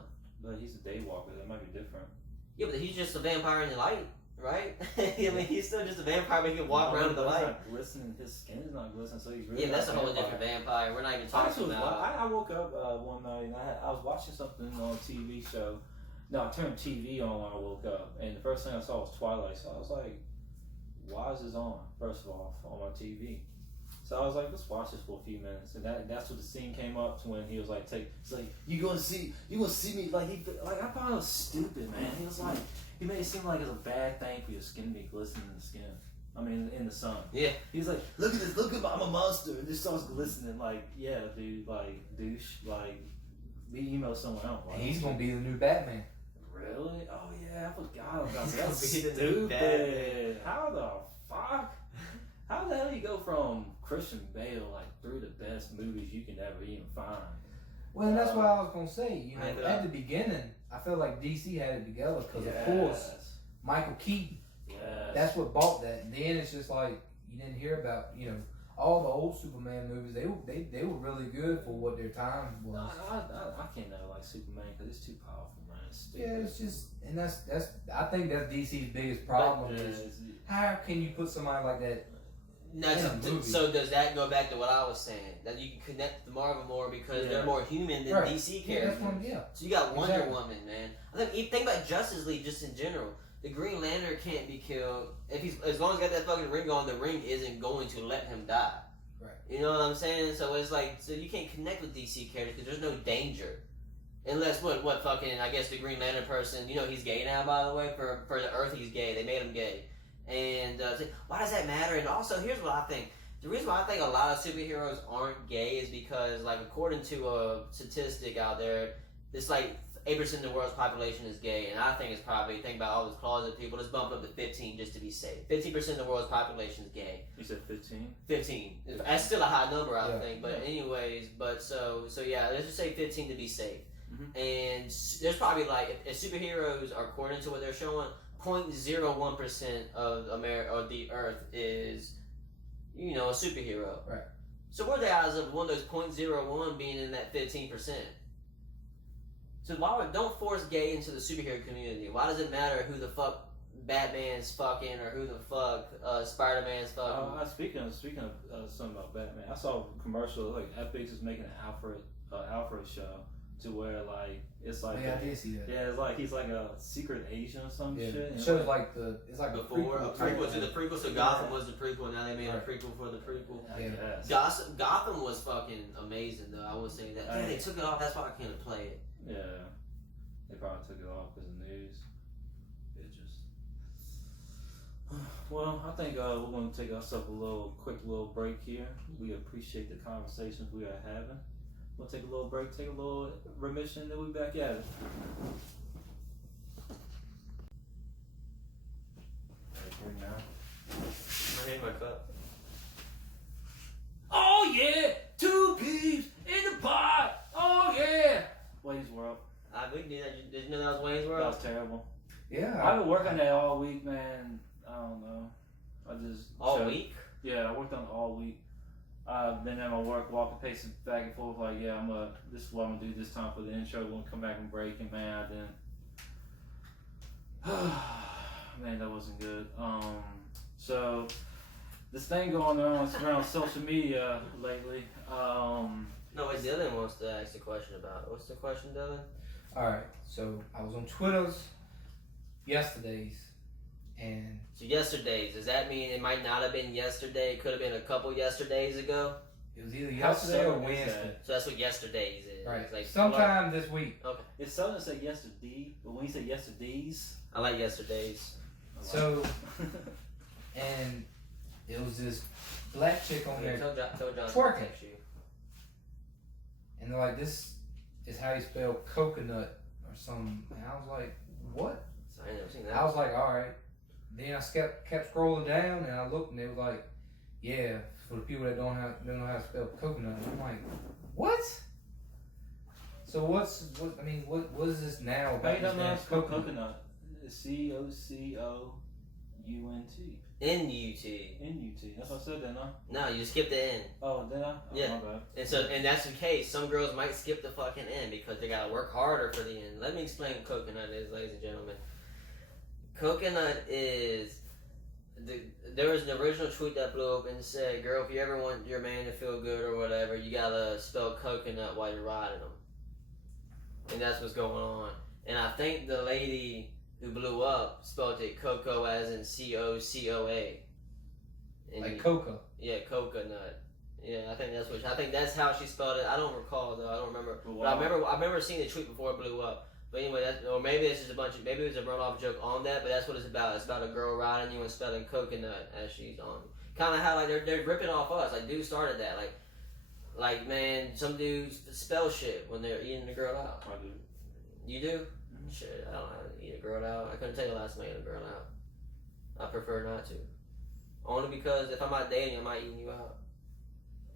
But he's a daywalker. That might be different. Yeah, but he's just a vampire in the light, right? I mean, he's still just a vampire, but he can walk around in the light. Not glistening. His skin is not glistening, so he's really. Yeah, that's a whole different vampire. We're not even talking about. I woke up one night and I was watching something on a TV show. No, I turned TV on when I woke up, and the first thing I saw was Twilight. So I was like, "Why is this on?" First of all, on my TV. So I was like, let's watch this for a few minutes, and that's what the scene came up to when he was like, he's like, you gonna see me, like I thought it was stupid, man. He was like, he made it seem like it's a bad thing for your skin to be glistening in the skin. I mean, in the sun. Yeah. He's like, look at this, I'm a monster, and this starts glistening. Like, yeah, dude, like douche, like be email someone else. Like, And he's gonna be the new Batman. Really? Oh yeah, I forgot about that. He's That's gonna be the new stupid. How the fuck? How the hell you go from Christian Bale like through the best movies you can ever even find? Well, that's what I was gonna say. You know, at the beginning, I felt like DC had it together because, of course, Michael Keaton. Yes. That's what bought that. And then it's just like you didn't hear about, all the old Superman movies. They were really good for what their time was. No, I can't never like Superman because it's too powerful, man. It's stupid. Yeah, it's just, and that's I think that's DC's biggest problem is how can you put somebody like that? So does that go back to what I was saying? That you can connect to Marvel more because they're more human than DC characters. So you got Wonder Woman, man. I think about Justice League just in general. The Green Lantern can't be killed as long as he got that fucking ring on. The ring isn't going to let him die. Right. You know what I'm saying? So it's like you can't connect with DC characters because there's no danger. Unless what fucking I guess the Green Lantern person, he's gay now, by the way. For the Earth he's gay. They made him gay. And why does that matter? And also, here's what I think. The reason why I think a lot of superheroes aren't gay is because, like, according to a statistic out there, it's like 8% of the world's population is gay. And I think it's probably, think about all those closet people, let's bump up to 15 just to be safe. 15% of the world's population is gay. You said 15? 15. That's still a high number, I think. But anyways, so yeah, let's just say 15 to be safe. Mm-hmm. And there's probably, like, if superheroes are, according to what they're showing, 0.01% of America or the Earth is, a superhero. Right. So what are the odds of one of those 0.01 being in that 15%? So don't force gay into the superhero community? Why does it matter who the fuck Batman's fucking or who the fuck Spider-Man's fucking? Speaking of something about Batman, I saw a commercial like Epix is making an Alfred show. To where it's like I did see that. Yeah, it's like he's like a secret agent or some shit. It shows it's like before a prequel to the prequel. So Gotham was the prequel. Now they made a prequel for the prequel. Yeah. Gotham was fucking amazing though. I would say that. Yeah, they took it off. That's why I can't play it. Yeah, they probably took it off because of news. Bitches. Well, I think we're going to take ourselves a quick little break here. We appreciate the conversations we are having. We'll take a little break, take a little remission, and then we'll be back at it. Right now. I hate my cup. Oh yeah! 2 peeps in the pot! Oh yeah! Wayne's World. We can do that. Did you know that was Wayne's World? That was terrible. Yeah. I've been working on that all week, man. I don't know. All week? Yeah, I worked on it all week. I've been at my work, walking, pacing back and forth. Like, yeah, this is what I'm gonna do this time for the intro. We're gonna come back and break, and man, I didn't. Man, that wasn't good. So this thing going on around social media lately. No, wait, Dillon wants to ask a question about it. What's the question, Dillon? Alright, so I was on Twitter's yesterdays, and So yesterday's, does that mean it might not have been yesterday? It could have been a couple yesterdays ago? it was either How yesterday or soon is Wednesday. that? So that's what yesterday's is. Right. It's like Sometime this week. Okay. It's something to say yesterday, but when you say yesterdays, I like yesterday's. I like So, it. and it was this black chick on there, Tell John twerking. to text you. and they're like, this is how you spell coconut or something. And I was like, what? So I ain't never seen that. I was like, alright. Then I kept scrolling down, and I looked, and it was like, yeah, for the people that don't know how to spell coconut. And I'm like, what? So what is this now How about you this don't know how damn to spell coconut? coconut? It's COCOUNT. N-U-T. N-U-T. That's what I said then, huh? No, you skip the N. Oh, did I? Oh, Yeah. my bad. And that's the case. Some girls might skip the fucking N because they gotta work harder for the N. Let me explain what coconut is, ladies and gentlemen. Coconut is there was an original tweet that blew up and said, "Girl, if you ever want your man to feel good or whatever, you gotta spell coconut while you're riding them." And that's what's going on. And I think the lady who blew up spelled it cocoa as in C-O-C-O-A. And Like coca. yeah, coconut. Yeah, I think that's how she spelled it. I don't recall though. I don't remember. Wow. But I remember seeing the tweet before it blew up. But anyway, or maybe it's just maybe it was a run off joke on that. But that's what it's about. It's about a girl riding you and spelling coconut as she's on. Kind of how like they're ripping off us. Like dude started that. Like man, some dudes spell shit when they're eating the girl out. I do. You do? Shit, I don't know how to eat a girl out. I couldn't tell you the last time I ate a girl out. I prefer not to. Only because if I'm not dating you, I'm not eating you out.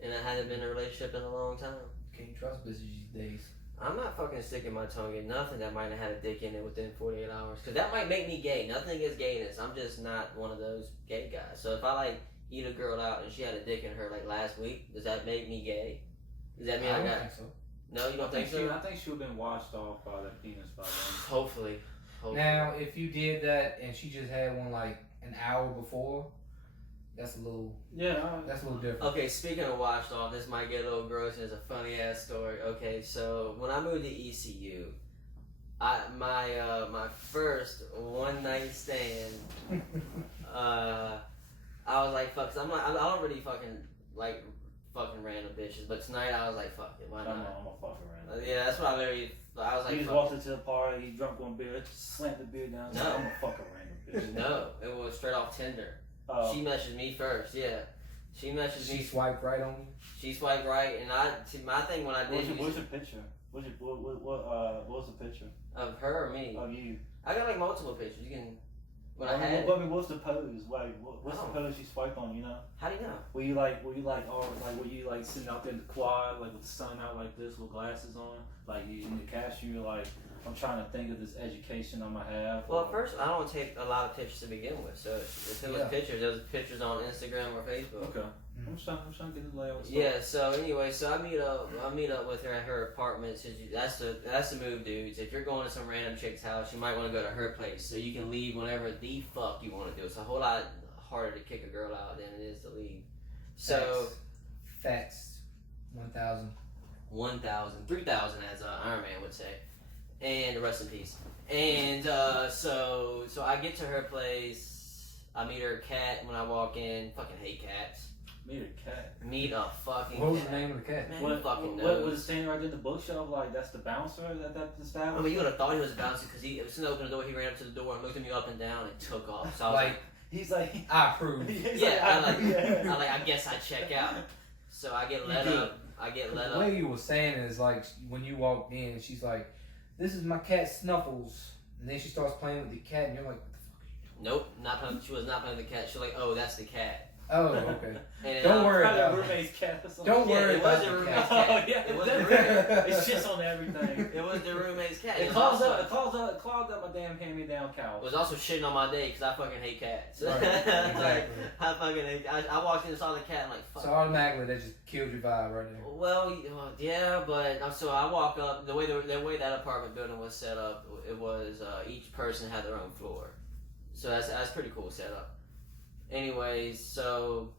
And I hadn't been in a relationship in a long time. Can't trust bitches these days. I'm not fucking sticking my tongue in nothing that might have had a dick in it within 48 hours. Because that might make me gay. Nothing against gayness. I'm just not one of those gay guys. So if I like eat a girl out and she had a dick in her like last week, does that make me gay? Does that mean I I don't got... think so. No, you don't think so? I think she would have been washed off by that penis by then. Hopefully. Now, if you did that and she just had one like an hour before, that's a little different. Okay, speaking of washed off, this might get a little gross and it's a funny ass story. Okay, so when I moved to ECU, my first one night stand, I was like, fuck, 'cause I'm like, I don't really fucking like fucking random bitches, but tonight I was like, fuck it, why not? I'm a fucking random. Yeah, that's what I literally. I was like, He just fuck walked into the party, he drunk one beer, just slammed the beer down. No. I'm a fucking random bitch. it. No, it was straight off Tinder. Oh. She messaged me first, yeah. She messaged She me. swiped right on you. She swiped right, and my thing when I did What's your picture? What was the picture of her or me. of you? I got like multiple pictures. You can. When I I had. mean, what's the pose? Like, what's Oh. the pose you swipe on? You know? How do you know? Were you sitting out there in the quad, like with the sun out like this, with glasses on, like you in the cashier, like I'm trying to think of this education I might have. Well, at first I don't take a lot of pictures to begin with, so if it was Yeah. pictures, there was pictures on Instagram or Facebook. Okay. I'm trying to get the layout. Yeah. So anyway, so I meet up with her at her apartment. So that's the move, dudes. If you're going to some random chick's house, you might want to go to her place so you can leave whenever the fuck you want to do. It's a whole lot harder to kick a girl out than it is to leave. So Facts. 1,000. 1,000, 3,000 as Iron Man would say, and rest in peace. And so I get to her place. I meet her cat when I walk in. Fucking hate cats. Meet a cat. Meet a fucking What was cat. the name of the cat? Man, who fucking What knows? was it standing right there in the bookshelf? Like that's the bouncer at that establishment. I mean, you would have thought he was a bouncer because he, as soon as I opened the door, he ran up to the door and looked at me up and down and took off. So I was like, He's like, I approve. I guess I check out. So I get let You up. The way you were saying it is like when you walked in, she's like, "This is my cat Snuffles," and then she starts playing with the cat, and you're like, "What the fuck?" Nope, not playing. She was not playing with the cat. She was like, oh, that's the cat. Oh, okay. And Don't worry Probably about a it. roommate's cat or something. Don't worry it was about the the roommate's cat. Oh cat. yeah, It was it the does. It shits on everything. It was the roommate's cat. It clogged up my damn hand-me-down It couch. was also shitting on my day because I fucking hate cats. Right, Like, exactly. I fucking hate. I walked in and saw the cat. I'm like, fuck. So automatically, that just killed your vibe right there. Well, yeah, but so I walk up. The way that apartment building was set up, it was each person had their own floor. So that's pretty cool setup. Anyways, so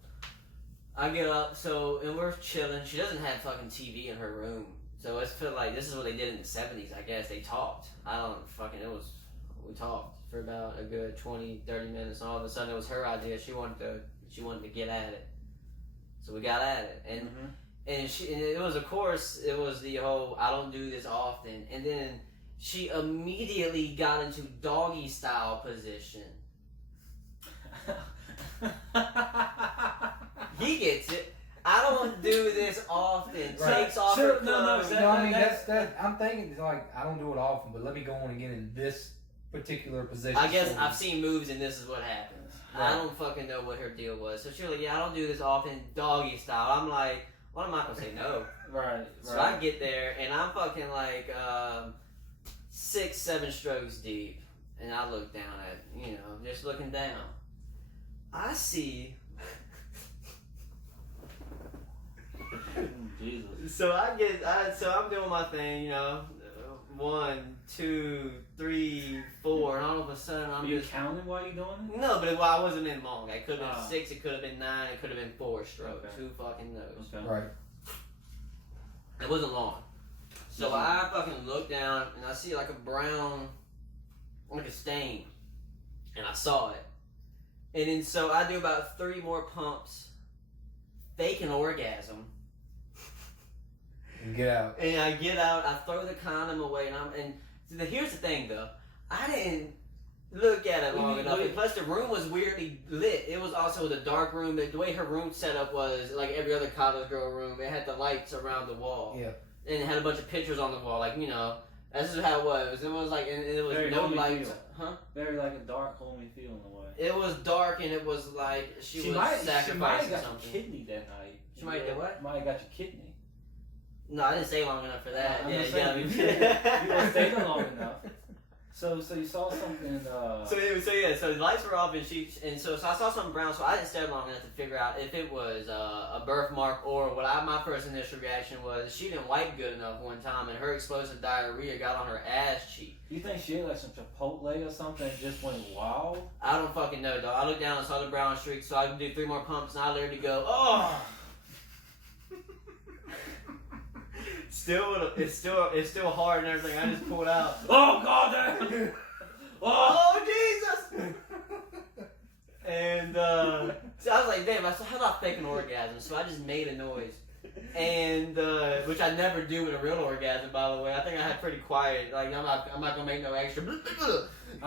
I get up, and we're chilling. She doesn't have fucking TV in her room, so it's feel like this is what they did in the 70s. I guess they talked. We talked for about a good 20, 30 minutes, and all of a sudden it was her idea. She wanted to get at it, so we got at it, and it was the whole I don't do this often, and then she immediately got into doggy style position. He gets it. I don't do this often. Right. Takes off Sure, her clothes. I mean, I'm thinking, it's like, I don't do it often, but let me go on again in this particular position. I guess I've seen moves and this is what happens. Right. I don't fucking know what her deal was. So she was like, yeah, I don't do this often, doggy style. I'm like, well, I'm not gonna say no. Right. So I get there and I'm fucking like 6, 7 strokes deep. And I look down at, just looking down. I see. Jesus. So I'm doing my thing, 1, 2, 3, 4, and all of a sudden I'm Are you just counting while you're doing it? no, but I wasn't in long. It could have been Oh. 6, it could have been 9, it could have been 4 strokes. Okay. Who fucking knows? Okay. Right. It wasn't long. So I fucking look down and I see like a brown, like a stain, and I saw it. And then so I do about 3 more pumps, fake an orgasm. And get out. And I get out, I throw the condom away, and here's the thing though, I didn't look at it long enough. And plus, the room was weirdly lit. It was also the dark room. The way her room set up was like every other college girl room. It had the lights around the wall, Yeah. and it had a bunch of pictures on the wall. Like that's just how it was. It was like, and it was Very no homey lights, feel. huh? Very like a dark, homey feel in a way. It was dark, and it was like she was might have sacrificing got something. your kidney that night. She might have did what? Might have got your kidney. No, I didn't stay long enough for that. I'm Yeah, just yeah. saying, you weren't staying long enough. So you saw something. So the lights were off, and so I saw something brown. So I didn't stay long enough to figure out if it was a birthmark or my first initial reaction was she didn't wipe good enough one time, and her explosive diarrhea got on her ass cheek. You think she had like some Chipotle or something and just went wild? I don't fucking know, dog. I looked down and saw the brown streak, so I could do 3 more pumps, and I literally go, oh. It's still hard and everything. I just pulled out. Oh God! Damn. Oh Jesus! And so I was like, damn. So how do I fake an orgasm? So I just made a noise, and which I never do with a real orgasm, by the way. I think I had pretty quiet. Like I'm not gonna make no extra. You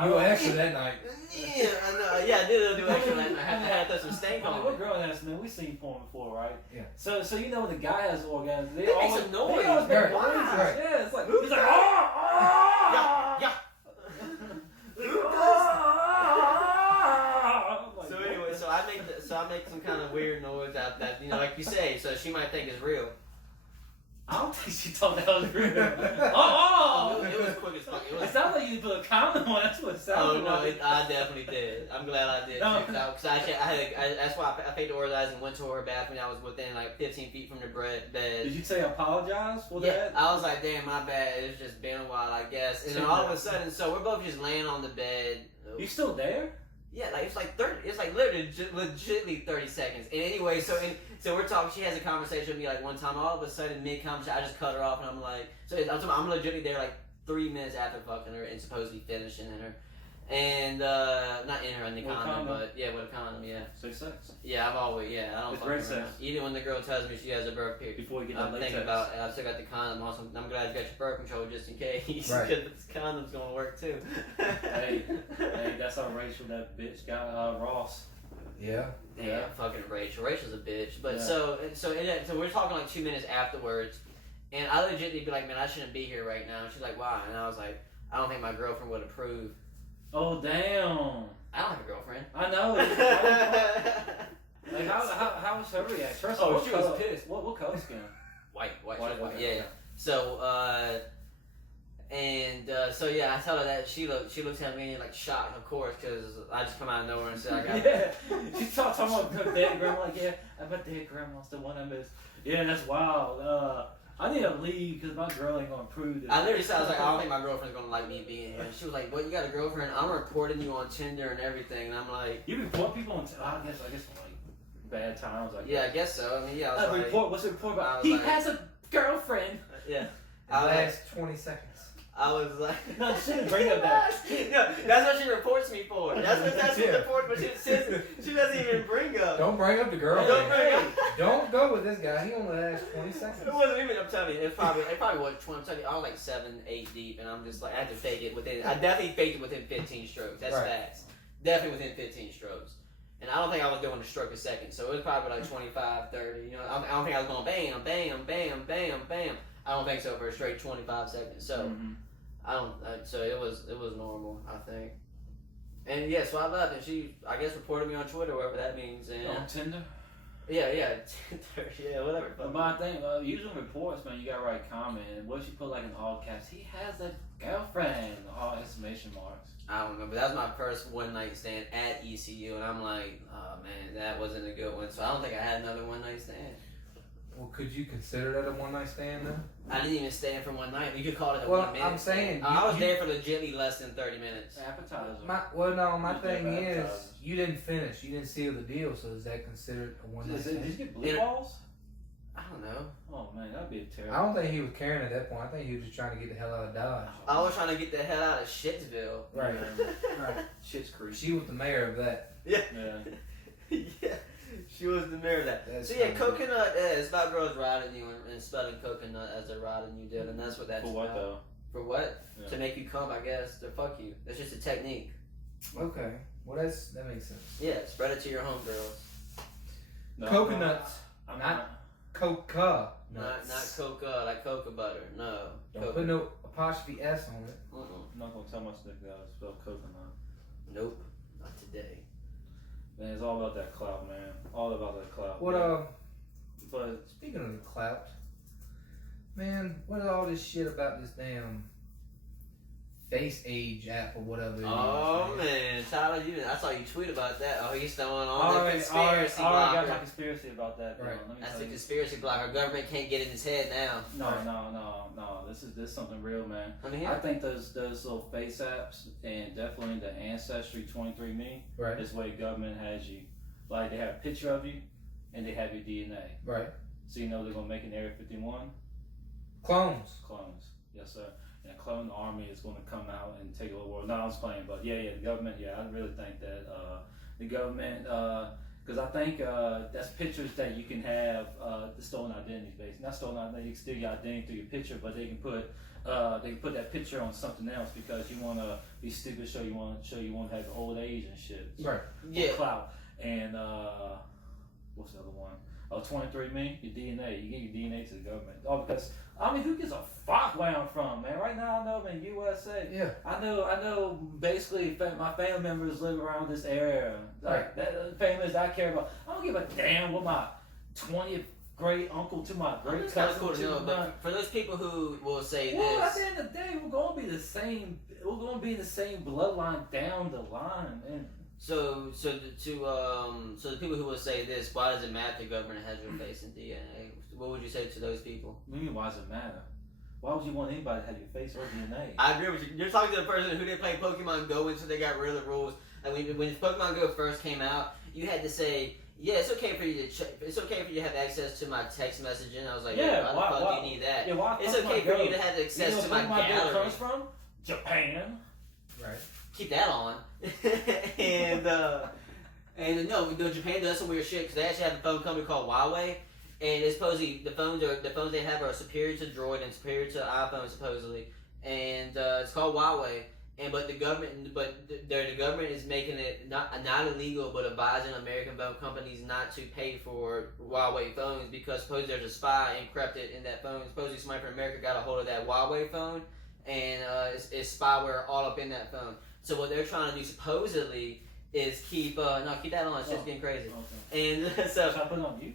were extra that night. Yeah, I know. Yeah, I did do extra that night. I had to throw some stank on What it. girl has, man? We seen porn before, right? Yeah. So when the guy has an orgasm, They make some noise. They always make Right. noises. Right. Yeah, it's like he's like oh. Yeah. Like, So anyway, so I make some kind of weird noise out that like you say, so she might think it's real. I don't think she thought that was real. Oh! It was quick as fuck. It sounds like you put a condom on. That's what it Oh sounded no, like. I definitely did. I'm glad I did. No. Because that's why I faked the orgasm and went to her bathroom. I was within like 15 feet from the bed. Did you say apologize for Yeah, that? I was like, damn, my bad. It's just been a while, I guess. And then all of a sudden, so we're both just laying on the bed. You still there? Yeah, like it's like 30. It's like literally, legitly 30 seconds. And anyway, so we're talking. She has a conversation with me like one time. All of a sudden, mid conversation, I just cut her off, and I'm like, I'm legitimately there like 3 minutes after fucking her and supposedly finishing in her, and not in her in the With a condom, condom? but yeah, with a condom, yeah. Safe sex. Yeah, I've always I don't With fuck red around. sex. Even when the girl tells me she has a birth period. Before you get that I'm latex. thinking about I still got the condom. Also, I'm glad you got your birth control just in case. Right. Because this condom's gonna work too. Hey, that's how Rachel, that bitch, got Ross. Yeah. Yeah, fucking Rachel. Rachel's a bitch. But Yeah. so we're talking like 2 minutes afterwards, and I legitimately be like, man, I shouldn't be here right now. And she's like, why? And I was like, I don't think my girlfriend would approve. Oh damn! I don't have a girlfriend. I know. Like, how her reaction? First, Oh, what she was color- pissed. What color skin? White, White, white. okay. Yeah. So, so yeah, I tell her that she looks at me like shocked, of course, because I just come out of nowhere and say I got. Yeah. She talking about her dead grandma. Like, yeah, my dead grandma's the one I miss. Yeah, that's wild. I need to leave because my girl ain't gonna prove this. I literally said, I was like, I don't think my girlfriend's gonna like me being here. She was like, "What? You got a girlfriend? I'm reporting you on Tinder and everything." And I'm like, You report people on. I guess like bad times. Like "Yeah, I guess so." I mean, yeah. I was like, report. What's the report I about? was He like- has a girlfriend. yeah. The last 20 seconds. I was like, No, she didn't bring up that. No, that's what she reports me for. That's what Yeah. the report. But she doesn't even bring up. Don't bring up the girl. Don't bring up. Don't go with this guy. He only lasts 20 seconds. It wasn't even. I'm telling you, it probably was 20. I'm telling you, I was like 7, 8 deep, and I'm just like, I had to fake it within. I definitely faked it within 15 strokes. That's Right. facts. Definitely within 15 strokes. And I don't think I was doing a stroke a second, so it was probably like 25, 30. You know, I don't think I was going bam, bam, bam, bam, bam. I don't think so for a straight 25 seconds. So I don't. So it was normal, I think. And yeah, so I left, and she, I guess, reported me on Twitter, whatever that means. And On Tinder. yeah, Tinder, yeah, whatever. But my thing, usually reports, man, you gotta write comment. What if you put like in all caps? He has a girlfriend. All exclamation marks. I don't know, but that was my first one night stand at ECU, and I'm like, oh man, that wasn't a good one. So I don't think I had another one night stand. Well, could you consider that a one night stand then? I didn't even stand for one night. You could call it a Well, 1 minute. I'm saying, stand. I was you- there for legitimately less than 30 minutes. Appetizer. My You thing never is, advertise. you didn't finish. You didn't seal the deal. So is that considered a one night Did you stand? get blue Yeah. balls? I don't know. Oh man, that'd be terrible. I don't think he was caring at that point. I think he was just trying to get the hell out of Dodge. I was trying to get the hell out of Shitsville. Right. Right. Shit's creepy. She was the mayor of that. Yeah. Yeah. Yeah. She was the mayor of that. That's So yeah, funny. coconut, it's about girls riding you and spelling coconut as they're riding you, Dillon. That's what that's For what about. though? For what? Yeah. To make you come, I guess. To fuck you. That's just a technique. Okay. Well, that makes sense. Yeah, spread it to your homegirls. No, Coconuts. I'm Not Coca. Not coca, like cocoa butter. No. Don't put no apostrophe S on it. Mm-mm. I'm not gonna tell my stick that I spell coconut. Nope. Not today. Man, it's all about that clout, man. All about that clout. What man. But Speaking of the clout, man, what is all this shit about this damn face age app or whatever it is? Oh man, Tyler, I saw you tweet about that. Oh, he's throwing on the already conspiracy got blocker. my conspiracy about that. Right. Let me That's tell the you. conspiracy blocker. Government can't get in his head now. No. This is something real, man. I mean, I think those little face apps and definitely the Ancestry 23andMe Right. is the way government has you. Like they have a picture of you and they have your DNA. Right. So you know they're gonna make an Area 51 Clones. clones. Yes, sir. And a clone army is going to come out and take over the world. No, I was playing, but yeah, the government. Yeah, I really think that the government, because I think that's pictures that you can have the stolen identities, basically. Not stolen identity, you can steal your identity through your picture, but they can put that picture on something else because you want to be stupid, you want to have old age and shit. Right. Yeah. Clout and what's the other one? 23andMe, your DNA. You get your DNA to the government. Oh, because I mean, who gives a fuck where I'm from, man? Right now, I know I'm in USA. Yeah. I know. Basically, my family members live around this area. Like that families I care about. I don't give a damn what my 20th great uncle to my great it's kind of cousin cool to know, to. but for those people who will say Well, at this, the end of the day, we're gonna be the same. We're gonna be the same bloodline down the line, man. so the people who will say this, why does it matter if the government has your face and DNA? What would you say to those people? What do you mean, why does it matter? Why would you want anybody to have your face or DNA? I agree with you. You're talking to the person who didn't play Pokemon Go until they got rid of the rules. And when Pokemon Go first came out, you had to say, yeah, it's okay for you to check. It's okay for you to have access to my text messaging. I was like, Yeah, why the fuck why- do you need that? Yeah, why It's okay for you to have access to my Pokemon Go gallery. comes from Japan. Right. Keep that on. and no, Japan does some weird shit because they actually have a phone company called Huawei, and it's supposedly the phones they have are superior to Droid and superior to iPhone supposedly, and it's called Huawei. And the government is making it not illegal, but advising American phone companies not to pay for Huawei phones because supposedly there's a spy encrypted in that phone. Supposedly somebody from America got a hold of that Huawei phone, and it's spyware all up in that phone. So what they're trying to do supposedly is keep that on. It's just getting crazy. Okay. And so Should I put it on you?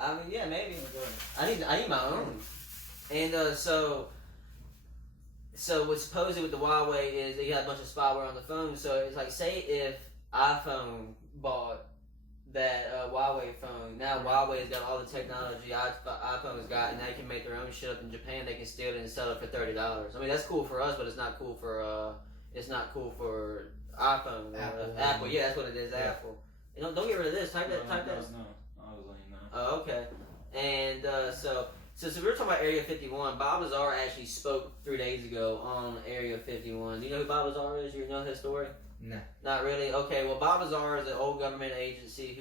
I mean, yeah, maybe. I need my own. And so what's supposedly with the Huawei is they got a bunch of spyware on the phone. So it's like, say if iPhone bought that Huawei phone, now Huawei's got all the technology iPhone's got, and they can make their own shit up in Japan. They can steal it and sell it for $30. I mean, that's cool for us, but it's not cool for iPhone. Apple. Yeah, that's what it is. Yeah. Apple. You know, don't get rid of this. Type that. No, I was letting you know. Oh, okay. And so we were talking about Area 51. Bob Lazar actually spoke 3 days ago on Area 51. Do you know who Bob Lazar is? You know his story? No. Not really? Okay, well, Bob Lazar is an old government agency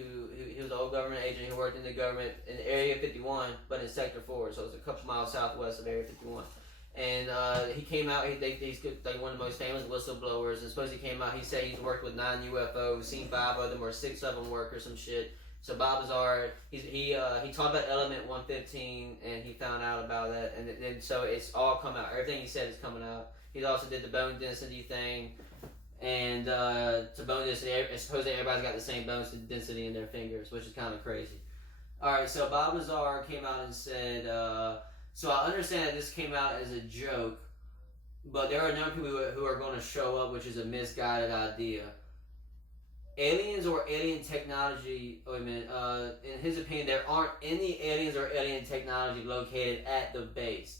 he was an old government agent who worked in the government in Area 51, but in Sector 4, so it's a couple miles southwest of Area 51. And he came out, he's like one of the most famous whistleblowers, and suppose he came out, he said he's worked with 9 UFOs, seen 5 of them, or 6 of them work or some shit. So Bob Lazar, he talked about Element 115, and he found out about that, and so it's all come out. Everything he said is coming out. He also did the bone density thing, and to bone density, supposedly everybody's got the same bone density in their fingers, which is kind of crazy. Alright, so Bob Lazar came out and said, so I understand that this came out as a joke, but there are a number of people who are going to show up, which is a misguided idea. Aliens or alien technology, in his opinion, there aren't any aliens or alien technology located at the base.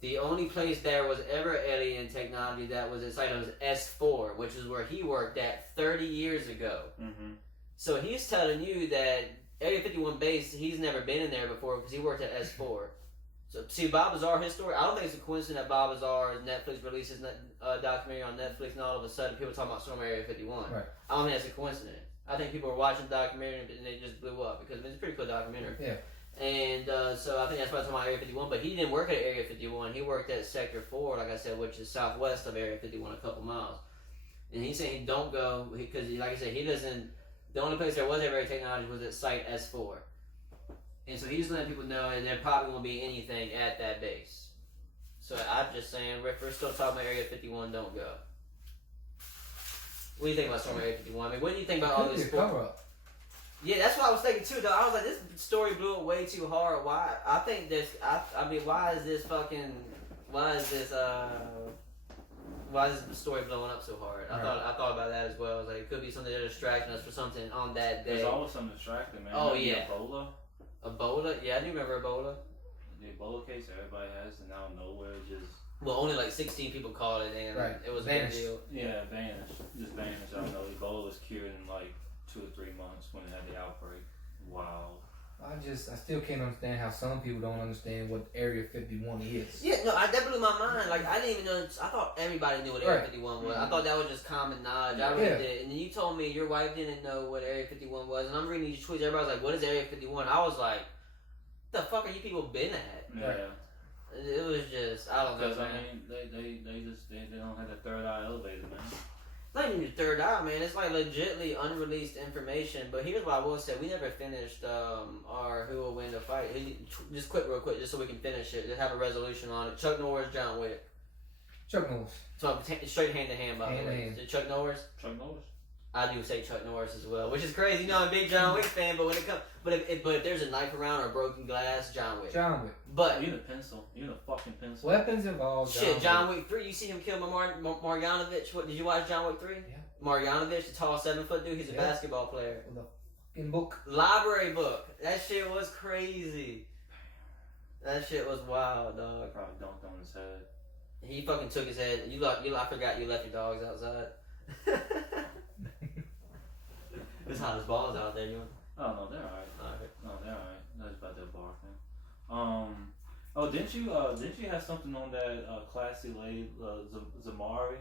The only place there was ever alien technology that was inside was S4, which is where he worked at 30 years ago. Mm-hmm. So he's telling you that Area 51 base, he's never been in there before because he worked at S4. So see, Bob Lazar, his story, I don't think it's a coincidence that Bob Lazar, Netflix releases a documentary on Netflix, and all of a sudden people talking about Storm Area 51. Right. I don't think that's a coincidence. I think people were watching the documentary and they just blew up because it's a pretty cool documentary. Yeah. And so I think that's why I'm talking about Area 51, but he didn't work at Area 51. He worked at Sector 4, like I said, which is southwest of Area 51, a couple miles. And he's saying he don't go, because like I said, he doesn't, the only place there was ever technology was at Site S4. And so he's letting people know that there probably won't be anything at that base. So I'm just saying, if we're still talking about Area 51, don't go. What do you think about Storm Area 51? I mean, what do you think about all this? Cover-up. Yeah, that's what I was thinking too, though. I was like, this story blew it way too hard. Why? I think this, I mean, why is this the story blowing up so hard? I thought about that as well. I was like, it could be something they're distracting us for something on that day. There's always something distracting, man. Oh, Maybe yeah. Ebola? Yeah, I do remember Ebola. The Ebola case everybody has, and out of nowhere, just... Well, only like 16 people called it, and it was a big deal. Yeah, vanished. Just vanished. I don't know. Ebola was cured in like 2 or 3 months when it had the outbreak. Wow. I still can't understand how some people don't understand what Area 51 is. Yeah, no, that blew my mind. Like, I didn't even know. I thought everybody knew what Area 51 was. I thought that was just common knowledge. I really did. And then you told me your wife didn't know what Area 51 was, and I'm reading these tweets. Everybody's like, "What is Area 51?" I was like, "What the fuck are you people been at?" Yeah. It was just, I don't know. Because, I mean, they don't have the third eye elevator, man. It's not even your third eye, man. It's like legitly unreleased information. But here's what I will say: we never finished our Who Will Win the Fight. Just real quick, just so we can finish it. Just have a resolution on it. Chuck Norris, John Wick. Chuck Norris. So straight hand to hand, by the way. Chuck Norris. Chuck Norris. I do say Chuck Norris as well, which is crazy. You know, I'm a big John Wick fan, but when it comes, but if there's a knife around or broken glass, John Wick. John Wick. But You need a pencil. You need a fucking pencil. Weapons involved. John Wick 3. You see him kill Marjanovic. What did you watch John Wick 3? Yeah. Marjanovic, the tall 7-foot dude. He's a basketball player. With a fucking book. Library book. That shit was crazy. That shit was wild, dog. Probably dunked on his head. He fucking took his head. I forgot you left your dogs outside. It's hot as balls out there, you want? Oh, no, they're alright. Alright. No, they're alright. That's about their barking. Oh, didn't you have something on that classy lady, Zamari?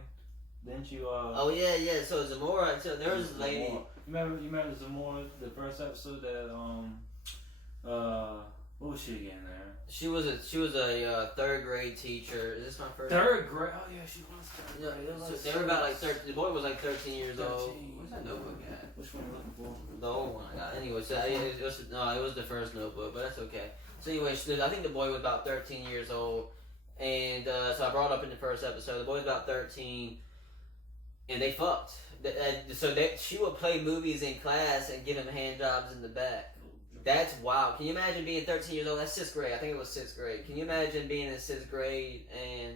Didn't you, Oh, yeah. So Zamora, so there was a lady. You remember Zamora, the first episode that, what was she again there? She was a 3rd grade teacher. Is this my first? 3rd grade? Oh, yeah, she was 3rd grade. Yeah, so they were about like 13. The boy was like 13 years old. Where's that notebook at? Which one are you looking for? The old one I got. Anyway, so it was the first notebook, but that's okay. So anyway, I think the boy was about 13 years old, and so I brought up in the first episode, the boy was about 13, and they fucked. So she would play movies in class and give him hand jobs in the back. That's wild. Can you imagine being 13 years old? That's 6th grade. I think it was 6th grade. Can you imagine being in 6th grade and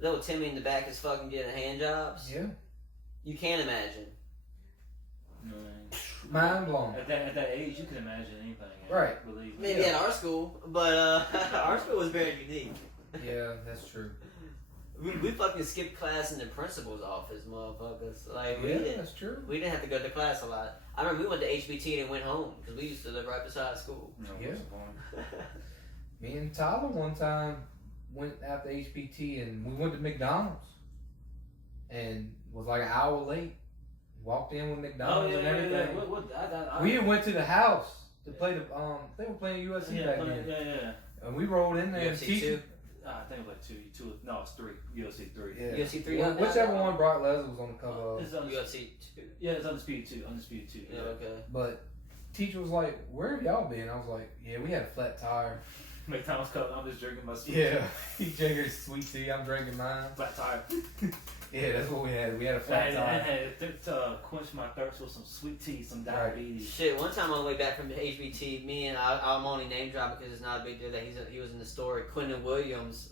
little Timmy in the back is fucking getting hand jobs? Yeah. You can't imagine. Mind blown. At that age, you can imagine anything. Right. Believe me. Maybe at our school, but our school was very unique. Yeah, that's true. We fucking skipped class in the principal's office, motherfuckers. Like we Yeah, didn't. that's true. We didn't have to go to class a lot. I remember we went to HBT and went home because we used to live right beside school. No, Yeah. what's the point? Me and Tyler one time went after HBT and we went to McDonald's and was like an hour late. Walked in with McDonald's and everything. We went to the house to play the they were playing UFC back then. Yeah. And we rolled in there and UFC teaching. 2? I think it was like two. No, it's 3. UFC 3. Yeah. UFC 3. Whichever one Brock Lesnar was on the cover of. It's UFC 2. Yeah, it's Undisputed 2. Undisputed 2. Yeah, okay. But teacher was like, "Where have y'all been?" I was like, "Yeah, we had a flat tire." McDonald's cup. I'm just drinking my sweet Yeah, he's drinking his sweet tea. I'm drinking mine. flat tire. Yeah, that's what we had. We had a I flat tire. had to quench my thirst with some sweet tea, some diabetes. Shit, one time on the way back from the HBT, me and I'm only name dropping because it's not a big deal that he was in the store. Quentin Williams,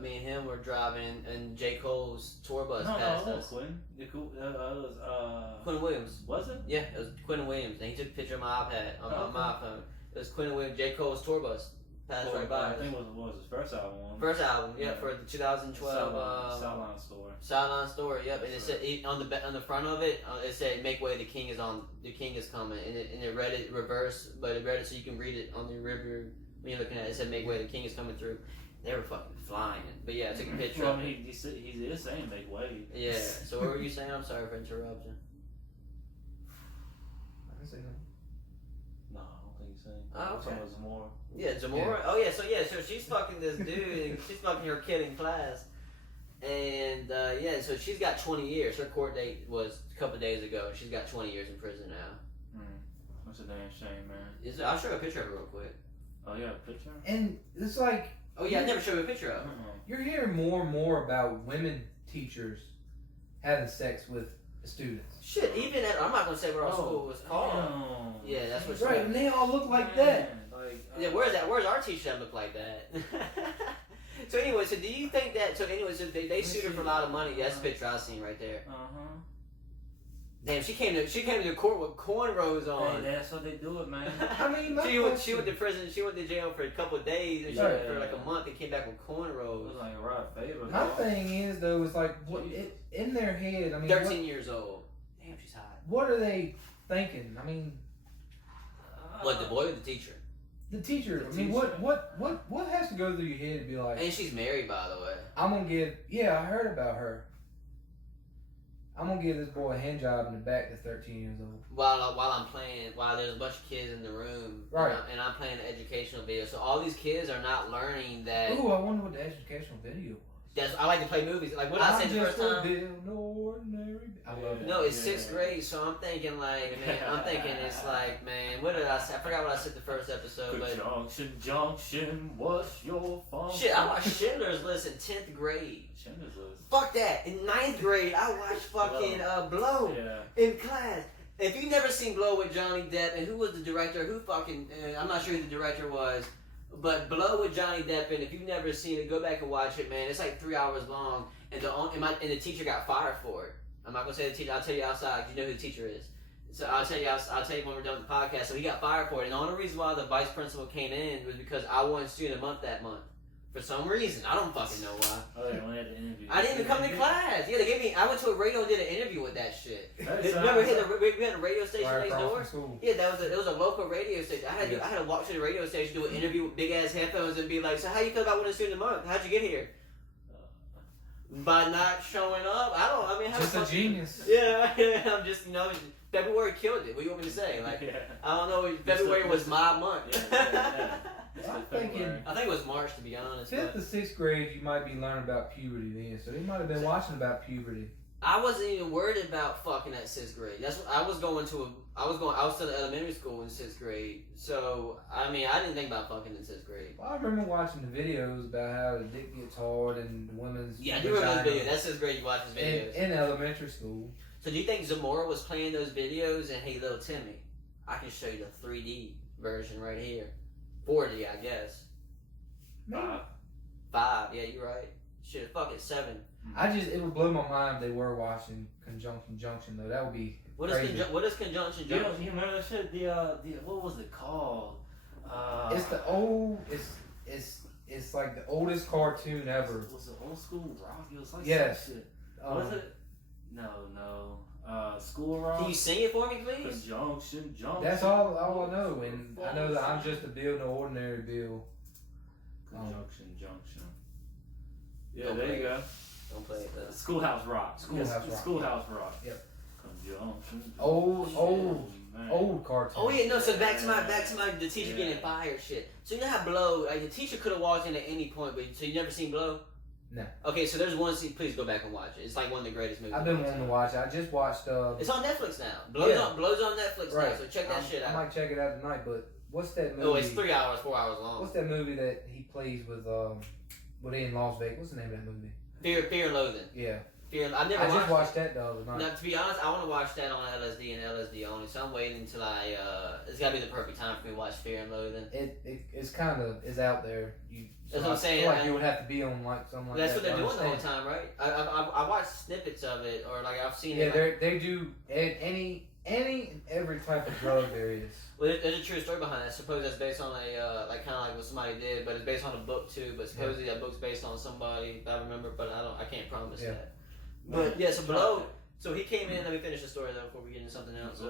me and him were driving, and J. Cole's tour bus passed us. Quentin. It was Quentin Williams. Was it? Yeah, it was Quentin Williams, and he took a picture of my iPad on my iPhone. It was Quentin Williams, J. Cole's tour bus passed right by I us. think it was his first album. First album, yeah, for the 2012 Sideline Store. Sideline Store, yep, and it said on the front of it, it said "Make way, the king is coming," and it read it reverse, but it read it so you can read it on the river when you're looking at it. It said "Make way, the king is coming through." They were fucking flying, but yeah, I took a picture. Well, of I it. mean, he is saying make way. Yeah. So what were you saying? I'm sorry for interrupting. I didn't say nothing. No, I don't think he's saying. Oh, okay. It was more. Yeah, Zamora. Yeah. Oh yeah, so she's fucking this dude, and she's fucking her kid in class, and so she's got 20 years. Her court date was a couple of days ago, and she's got 20 years in prison now. That's a damn shame, man. I'll show you a picture of her real quick. Oh, yeah, a picture? And it's like Oh yeah, I never showed you a picture of her. you're hearing more and more about women teachers having sex with students. Shit, even at I'm not gonna say what our school was called. Damn. Yeah, that's what. Right, and they all look like that. Like, Yeah, where's that? Where's our teacher that look like that? So anyway, so do you think that? So anyway, so they sued her for a lot of money. That's the picture I seen right there. Damn, she came to the court with cornrows on. Hey, that's how they do it, man. I mean, my She went question- to prison. She went to jail for a couple of days, and she Yeah. went for like a month and came back with It cornrows. was like a right favor. My thing is though, is like what in their head. I mean, 13 years old. Damn, she's hot. what are they thinking? I mean, What, the boy or the teacher? the teacher. The I mean, teacher. what has to go through your head to be like, And she's married, by the way. I'm gonna give. Yeah, I heard about her. I'm gonna give this boy a hand job in the back that's 13 years old. While there's a bunch of kids in the room, Right. and I'm playing an educational video. So all these kids are not learning that. Ooh, I wonder what the educational video was. I like to play movies. Like what I said the first time. No ordinary. I love it. No, it's 6th grade, so I'm thinking like, man, it's like, man, what did I say? I forgot what I said the first episode, but Junction, what's your function? shit, I watched Schindler's List in 10th grade. Schindler's List. Fuck that. In 9th grade, I watched fucking Blow Yeah. in class. If you've never seen Blow with Johnny Depp, and who was the director? I'm not sure who the director was, but Blow with Johnny Depp, and if you've never seen it, go back and watch it, man. It's like 3 hours long, and the teacher got fired for it. I'm not gonna say the teacher. I'll tell you outside. 'Cause you know who the teacher is. So I'll tell you when we're done with the podcast. So he got fired for it, and the only reason why the vice principal came in was because I won Student of the Month that month. For some reason, I don't fucking know why. Oh, they only had the interview. I didn't even come to class. Yeah, they gave me. I went to a radio and did an interview with that shit. That Remember, sounds- we had a radio station Right next across door. from school. Yeah, it was a local radio station. I had to walk to the radio station, do an interview with big ass headphones, and be like, "So how you feel about winning Student of the Month? How'd you get here?" By not showing up. I mean, how Just the a fuck- genius. Yeah, I'm just February killed it. What do you want me to say? Like, Yeah. I don't know. February was my month. Yeah. It's I'm like February. thinking I think it was March, to be honest. 5th But to 6th grade, you might be learning about puberty then. So they might have been watching about puberty. I wasn't even worried about fucking at 6th grade. That's what I was still in elementary school in 6th grade. So I mean, I didn't think about fucking in 6th grade. Well, I remember watching the videos about how the dick gets hard and the women's Yeah, I do remember vagina those videos. That's 6th grade. You watch those videos. in elementary school. So do you think Zamora was playing those videos and hey, little Timmy, I can show you the 3D version right here. 40, I guess. Maybe. 5, yeah, you're right. Shit, fuck it, 7. It would blow my mind if they were watching Conjunction Junction though. That would be What crazy. is Conjunction You Junction? remember that shit? The what was it called? It's the old. It's like the oldest cartoon ever. Was it old school rock? It was like Yes. some shit. Was it? No. School rock. Can you sing it for me, please? Conjunction. That's all I know, and I know that I'm just a Bill, no ordinary Bill. Conjunction. Yeah, Don't there play you go. Don't play it though. Schoolhouse Rock. Schoolhouse Rock. Yep. Conjunction. Old cartoon. Oh yeah, no. So back to my the teacher getting fired shit. So you know how Blow, like the teacher could have walked in at any point, but so you never seen Blow? No. Okay, so there's one scene. Please go back and watch it. It's like one of the greatest movies. I've been wanting to watch it. I just watched. It's on Netflix now. Blow's on Netflix Right. now. So check that shit I out. might check it out tonight. But what's that movie? Oh, it's 3 hours, 4 hours long. What's that movie that he plays with in Las Vegas? What's the name of that movie? Fear and Loathing. Yeah. I've never I just watched watched that the other night. Now, to be honest, I want to watch that on LSD and LSD only, so I'm waiting until it's got to be the perfect time for me to watch Fear and Loathing. It's kind of is out there. That's what I'm saying. I feel like you would have to be on like something like That's that. what they're to doing the whole understand. time, right? I watched snippets of it, or like I've seen Yeah, it. they do any and every type of drug there is. Well, there's a true story behind that. I suppose that's based on a like kind of like what somebody did, but it's based on a book too. But supposedly that book's based on somebody. I remember, but I can't promise that. But yeah, so Blow. So he came in. Let me finish the story though before we get into something else.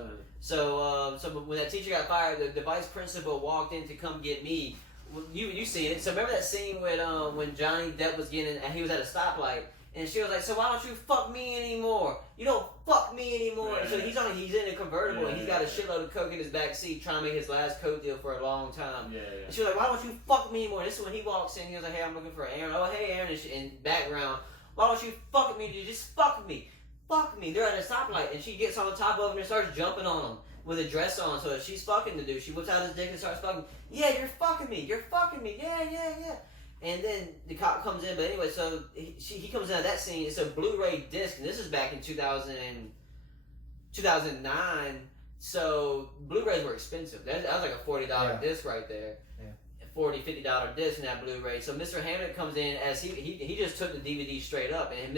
So when that teacher got fired, the vice principal walked in to come get me. Well, you seen it? So remember that scene when Johnny Depp was he was at a stoplight. And she was like, so why don't you fuck me anymore? You don't fuck me anymore. Yeah. So he's in a convertible and he's got a shitload of coke in his back seat trying to make his last coke deal for a long time. Yeah. And she was like, why don't you fuck me anymore? This is when he walks in. He was like, hey, I'm looking for Aaron. Oh, hey, Aaron. And in background, why don't you fuck me? You just fuck me. Fuck me. They're at a stoplight. And she gets on the top of him and starts jumping on him with a dress on. So she's fucking the dude. She whips out his dick and starts fucking. Yeah, you're fucking me. You're fucking me. Yeah. And then the cop comes in, but anyway, so he comes out of that scene. It's a Blu-ray disc, and this is back in 2009. So Blu-rays were expensive. That was like a $40 disc right there. Yeah. $40, $50 disc in that Blu-ray. So Mr. Hammond comes in as he just took the DVD straight up, and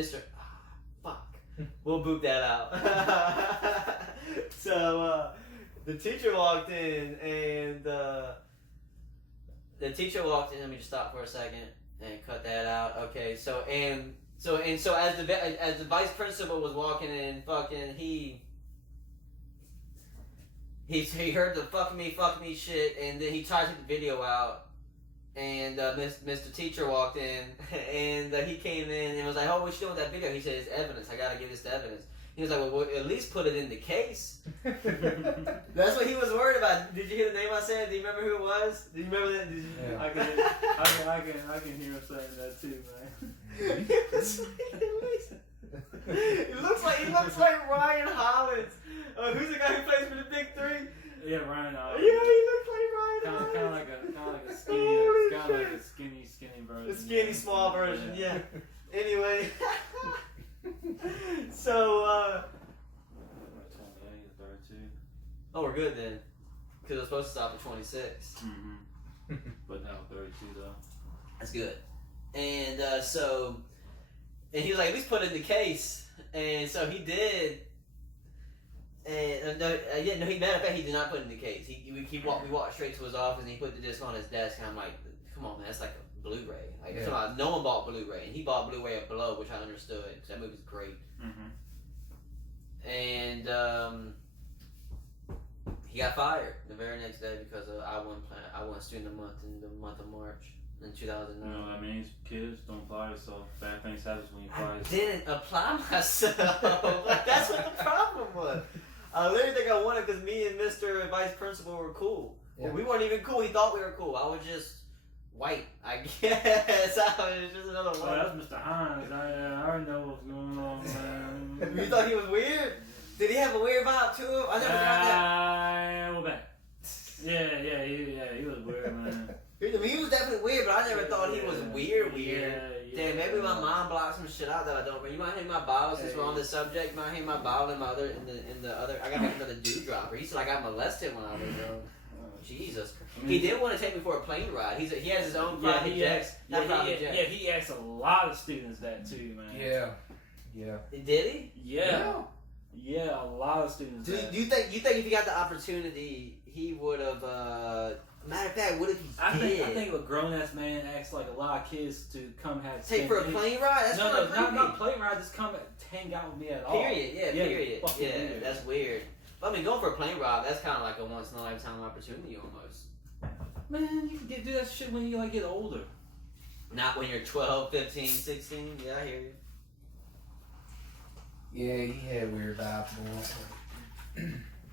fuck, we'll boop that out. So the teacher walked in, and. The teacher walked in. Let me just stop for a second and cut that out. Okay, so as the vice principal was walking in, fucking he heard the fuck me shit, and then he tried to take the video out, and Mr. Teacher walked in, and he came in and was like, "Oh, what you doing with that video?" He said, "It's evidence. I gotta give this to evidence." He was like, well, at least put it in the case. That's what he was worried about. Did you hear the name I said? Do you remember who it was? Do you remember that? Yeah. I can hear him saying that too, man. He looks like Ryan Hollins. Who's the guy who plays for the Big Three? Yeah, Ryan. Yeah, he looks like Ryan Kind of Hollins. like a skinny, skinny version. The skinny, small version. Yeah. Anyway. So, 32. oh, we're good then. Because we're supposed to stop at 26. Mm-hmm. But now 32 though. That's good. And and he was like, at least put it in the case. And so he did. And matter of fact, he did not put it in the case. We walked straight to his office, and he put the disc on his desk. And I'm like, come on, man, that's like a Blu-ray. Like, Yeah. no one bought Blu-ray, and he bought Blu-ray of Below, which I understood because that movie's great. Mm-hmm. And he got fired the very next day because I won Student of the Month in the month of March in 2009. You know what that means? Kids, don't apply yourself. Bad things happen when you apply I yourself. didn't apply myself. Like, that's what the problem was. I literally think I won it because me and Mr. Vice Principal were cool. Yeah. Well, we weren't even cool. He thought we were cool. I was just white, I guess. I was just another Oh, one. that's Mr. Hines. I already know what's going on, man. You thought he was weird? Did he have a weird vibe to him? I never got that. We're back. Yeah, he was weird, man. I mean, he was definitely weird, but I never thought he was weird. Yeah. Damn, maybe my mom blocked some shit out that I don't remember. You might hear my bottle since we're on this subject. You might hear my bottle in the other. I got another dude dropper. He said I got molested when I was young. Jesus. I mean, He did want to take me for a plane ride. He has his own private jets. He asked a lot of students that too, man. Yeah. Did he? Yeah, a lot of students. Do you think if he got the opportunity, he would have? Matter of fact, what if he did? I think a grown ass man asks like a lot of kids to come have take for a plane ride. That's not plane ride. Just come hang out with me at all. Period. Yeah. Period. Yeah. Weird. That's weird. But I mean, going for a plane ride, that's kind of like a once in a lifetime opportunity almost. Man, you can do that shit when you like get older. Not when you're 12, 15, 16. Yeah, I hear you. Yeah, he had weird vibes going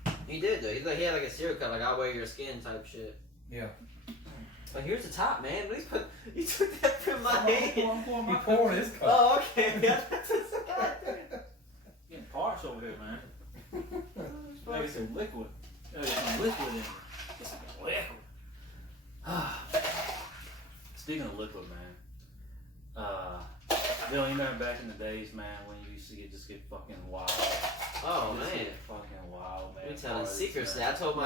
on. He did though. He had like a serial cut, like I'll wear your skin type shit. Yeah. But here's the top, man. At least you took that from my hand. He poured his cup. Oh, okay. Getting parched over here, man. Maybe some liquid. There's some liquid in it. Get some liquid. Speaking of liquid, man. Dillon, you remember back in the days, man, when you used to get fucking wild. Oh Just man. get fucking wild, man. You're telling Parties, secrets. man. I told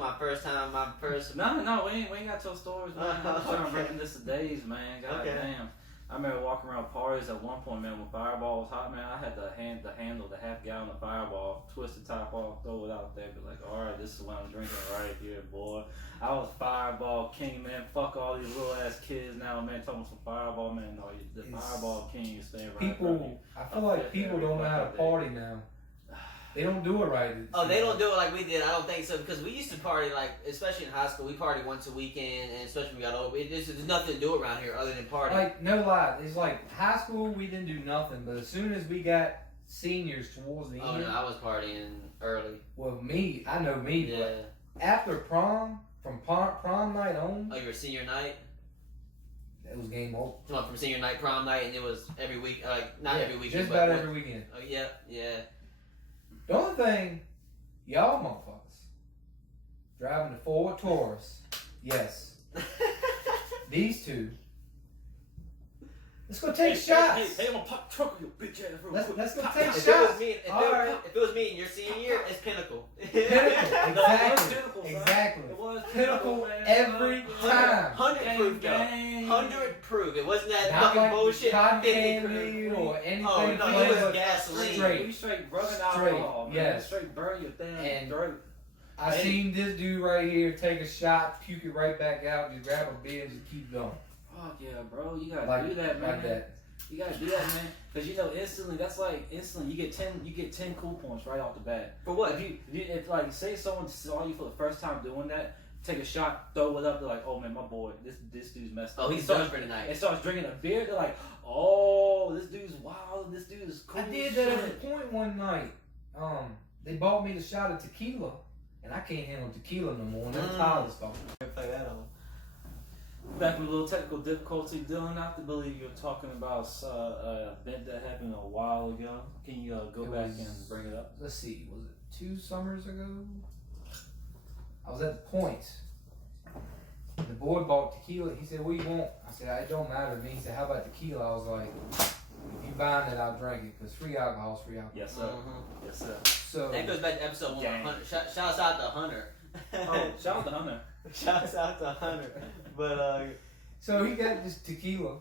my first time, my first. No, we ain't got to tell stories, man. I'm trying to reminisce the days, man. God damn. I remember walking around parties at one point, man, when Fireball was hot, man. I had to handle the half gallon of Fireball, twist the top off, throw it out there, be like, all right, this is what I'm drinking right here, boy. I was Fireball king, man. Fuck all these little ass kids now, man. Talking some Fireball, man. No, the Fireball king is staying right. People, I feel like people don't know how to party now. They don't do it right. Oh, they don't do it like we did. I don't think so, because we used to party like, especially in high school, we partied once a weekend, and especially when we got older. There's nothing to do around here other than party. Like, no lie, it's like high school we didn't do nothing, but as soon as we got seniors towards the Oh end. no, I was partying early. Well, I know me, Yeah. but after prom, from prom night on, Oh, your senior night? it was game over. Come on, from senior night, prom night, and it was every week, like not Yeah, every weekend, just but about every weekend. Oh yeah. The only thing, y'all motherfuckers, driving the Ford Taurus, yes, these two. Let's go take shots. Hey, I'm gonna pop the trunk of your bitch ass real quick. Let's go Pop, take pop. If it was shots. me, if it was me in your senior year, it's Pinnacle. Pinnacle, Pinnacle, exactly. It was Pinnacle man. every time. 100 proof, though. Gang. 100 proof. It wasn't that Not fucking like bullshit. cotton 50 candy proof. or anything. Oh no, it flavored. was gasoline. Straight. We straight rubbing Straight, alcohol, man. yes. Straight burn your damn And- throat. I seen this dude right here take a shot, puke it right back out, just grab a beer and just keep going. Fuck yeah, bro. You gotta do that, man. Like that. You gotta do that, man. Cause you know instantly, that's like instantly. You get 10 cool points right off the bat. For what? If like say someone saw you for the first time doing that, take a shot, throw it up. They're like, oh man, my boy, this dude's messed up. Oh, he's done for tonight. And starts drinking a beer. They're like, oh, this dude's wild. This dude is cool. I did that at a point one night. They bought me the shot of tequila, and I can't handle tequila no more. And that's Tyler's fault. Play that on. Back with a little technical difficulty, Dillon. I have to believe you're talking about an event that happened a while ago. Can you go It back was- and bring it up? Let's see, was it 2 summers ago? I was at the point. The boy bought tequila. He said, what do you want? I said, it don't matter to me. He said, how about tequila? I was like, if you buying it, I'll drink it. Because free alcohol is free alcohol. Yes, sir. Mm-hmm. Yes, sir. So, That goes back to episode Dang. 100. Shouts out to Hunter. Oh, shout out to Hunter. Shouts out to Hunter. But so he got this tequila.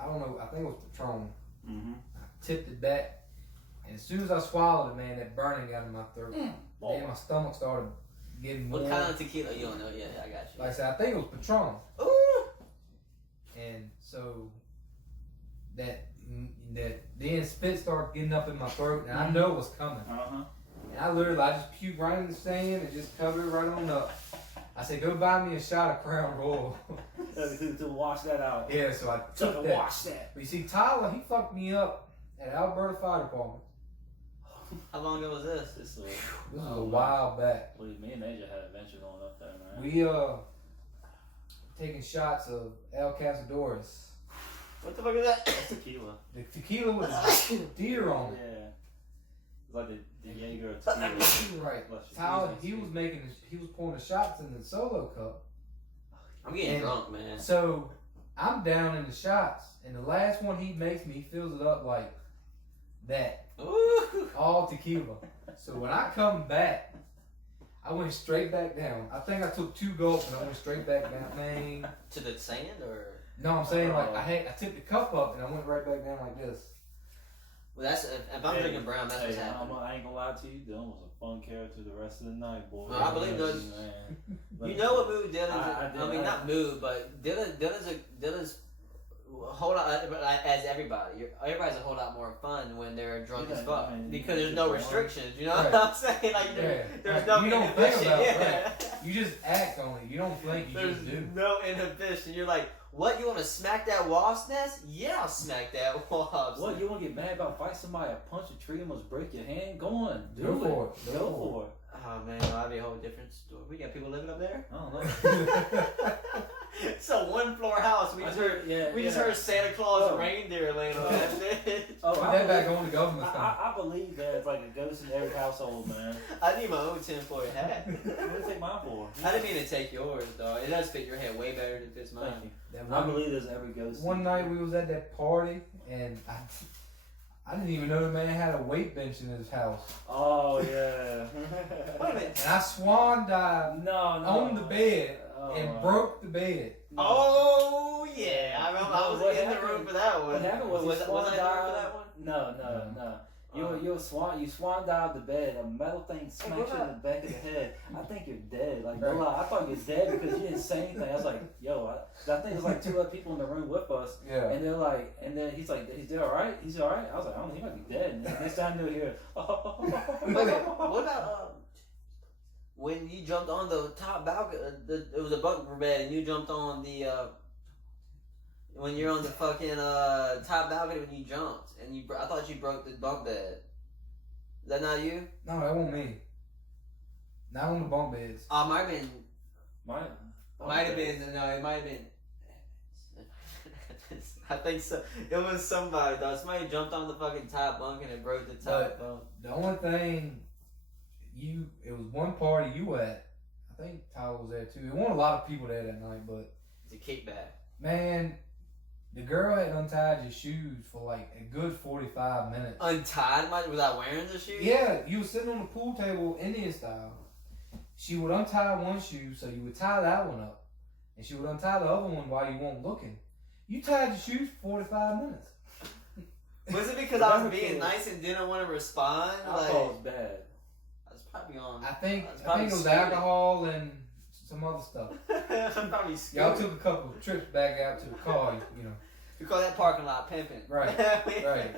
I don't know. I think it was Patron. Mm-hmm. I tipped it back. And as soon as I swallowed it, man, that burning got in my throat. Then my stomach started getting what warm. kind of tequila? You don't know? Yeah, I got you. Like I said, I think it was Patron. Ooh. And so that then spit started getting up in my throat, and I know it was coming. Uh-huh. And I just puked right in the sand and just covered it right on up. I said, go buy me a shot of Crown Royal. To wash that out. Yeah, so I So took to that. wash that. But you see, Tyler, he fucked me up at Alberta Fire Department. How long ago was this? This This was Oh, a while back. me and Asia had adventures on up there, man. We taking shots of El Cazadores. What the fuck is that? That's tequila. The tequila with a deer on it. Yeah. It's like the Jaeger tequila. Right. Bless you. Tyler, Excuse me. he was pouring the shots in the solo cup. I'm getting And- drunk, man. So I'm down in the shots, and the last one he makes me, he fills it up like that, Ooh. all tequila. So when I come back, I went straight back down. I think I took 2 gulps and I went straight back down. Man. To the sand or? No, I'm saying like I took the cup up and I went right back down like this. Well, that's if I'm drinking brown, that's what's happening. I ain't gonna lie to you. Dillon was a fun character the rest of the night, boy. Well, I believe those. You know what mood Dillon's in? I mean, not mood, but Dillon's a whole lot, as everybody. Everybody's a whole lot more fun when they're drunk as fuck. Because there's no restrictions, you know what I'm saying? Like, there's no you don't think inhibition. about it, right. You just act on it. You don't think, you There's just do. no inhibition. You're like, what, you want to smack that wasp nest? Yeah, I'll smack that wasp. What, you want to get mad about fight somebody, punch a tree, almost break your hand? Go on, Go for it. Go for it. Oh man, that'd be a whole different story. We got people living up there? I don't know. It's a 1-floor house. We just heard Santa Claus and reindeer laying on that bitch. Oh, Put that back on the government thing. I believe there's like a ghost in every household, man. I need my own 10-floor hat. What do you take mine for? I didn't mean to take yours, dog. It does fit your head way better than it fits mine. Thank you. That I believe there's every ghost. One night we was at that party and I didn't even know the man had a weight bench in his house. Oh yeah. Wait a minute. And I swan dived No. on the bed and broke the bed. No. Oh yeah, I remember. I was What in the happened? room for that one. What happened was was you I swan in the room for dive. that one? No. You swan dive the bed. A metal thing smacks you in the back of the head. I think you're dead. Like no lie, I thought you were dead because you didn't say anything. I was like, yo, I think there's like 2 other people in the room with us. Yeah. And they're like, and then he's like, is he all right? He's all right. I was like, I don't know, he might be dead. And next time they'll hear, Okay, what about when you jumped on the top balcony? It was a bunk bed, and you jumped on the. When you're on the fucking top balcony when you jumped, and I thought you broke the bunk bed. Is that not you? No, that wasn't me. Not on the bunk beds. Oh, might have been. might Might have been. No, it might have been. I think so. It was somebody though. Somebody jumped on the fucking top bunk and it broke the top bunk. The only thing it was one party you were at. I think Tyler was there too. There weren't a lot of people there that night, but It's a kickback. man, the girl had untied your shoes for like a good 45 minutes. Untied? Without wearing the shoes? Yeah, you were sitting on the pool table Indian style. She would untie one shoe, so you would tie that one up. And she would untie the other one while you weren't looking. You tied your shoes for 45 minutes. Was it because I was being nice and didn't want to respond? Alcohol was bad. I was probably on. I think probably it was scared. alcohol and some other stuff. I'm probably scared. Y'all took a couple of trips back out to the car, you know. We call that parking lot pimping. Right, right.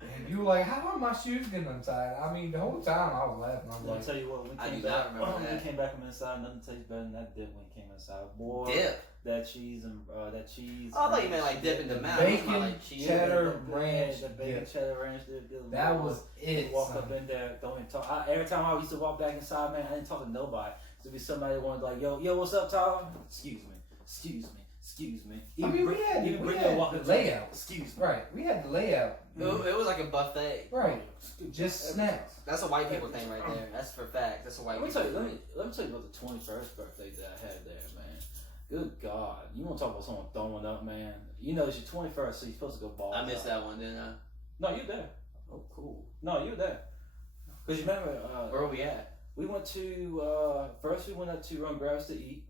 And you were like, how are my shoes getting untied? I mean, the whole time I was laughing. I was I'll like, tell you what, when I we do came not back, remember when we that. came back from inside, nothing tastes better than that dip when it came inside. Boy, Dip? that cheese and that cheese. Oh, I thought you meant like dip in the mouth. Bacon, Like cheese. cheddar, the ranch the bacon dip. cheddar ranch dip. that was it. Walk son. up in there, don't even talk. Every time I used to walk back inside, man, I didn't talk to nobody. So be somebody that wanted like, yo, what's up, Tyler? Excuse me. I mean, we had the layout. Excuse me. Right, we had the layout. It was like a buffet. Right, just snacks. That's a white people thing right there. That's for facts. That's a white Let me people tell you. thing. Let me tell you about the 21st birthday that I had there, man. Good God, you want to talk about someone throwing up, man? You know it's your 21st, so you're supposed to go ball. I missed that one, didn't I? No, you're there. Oh, cool. No, you're there. Cause you remember, Where were we at? we went to first we went up to Grabs to eat,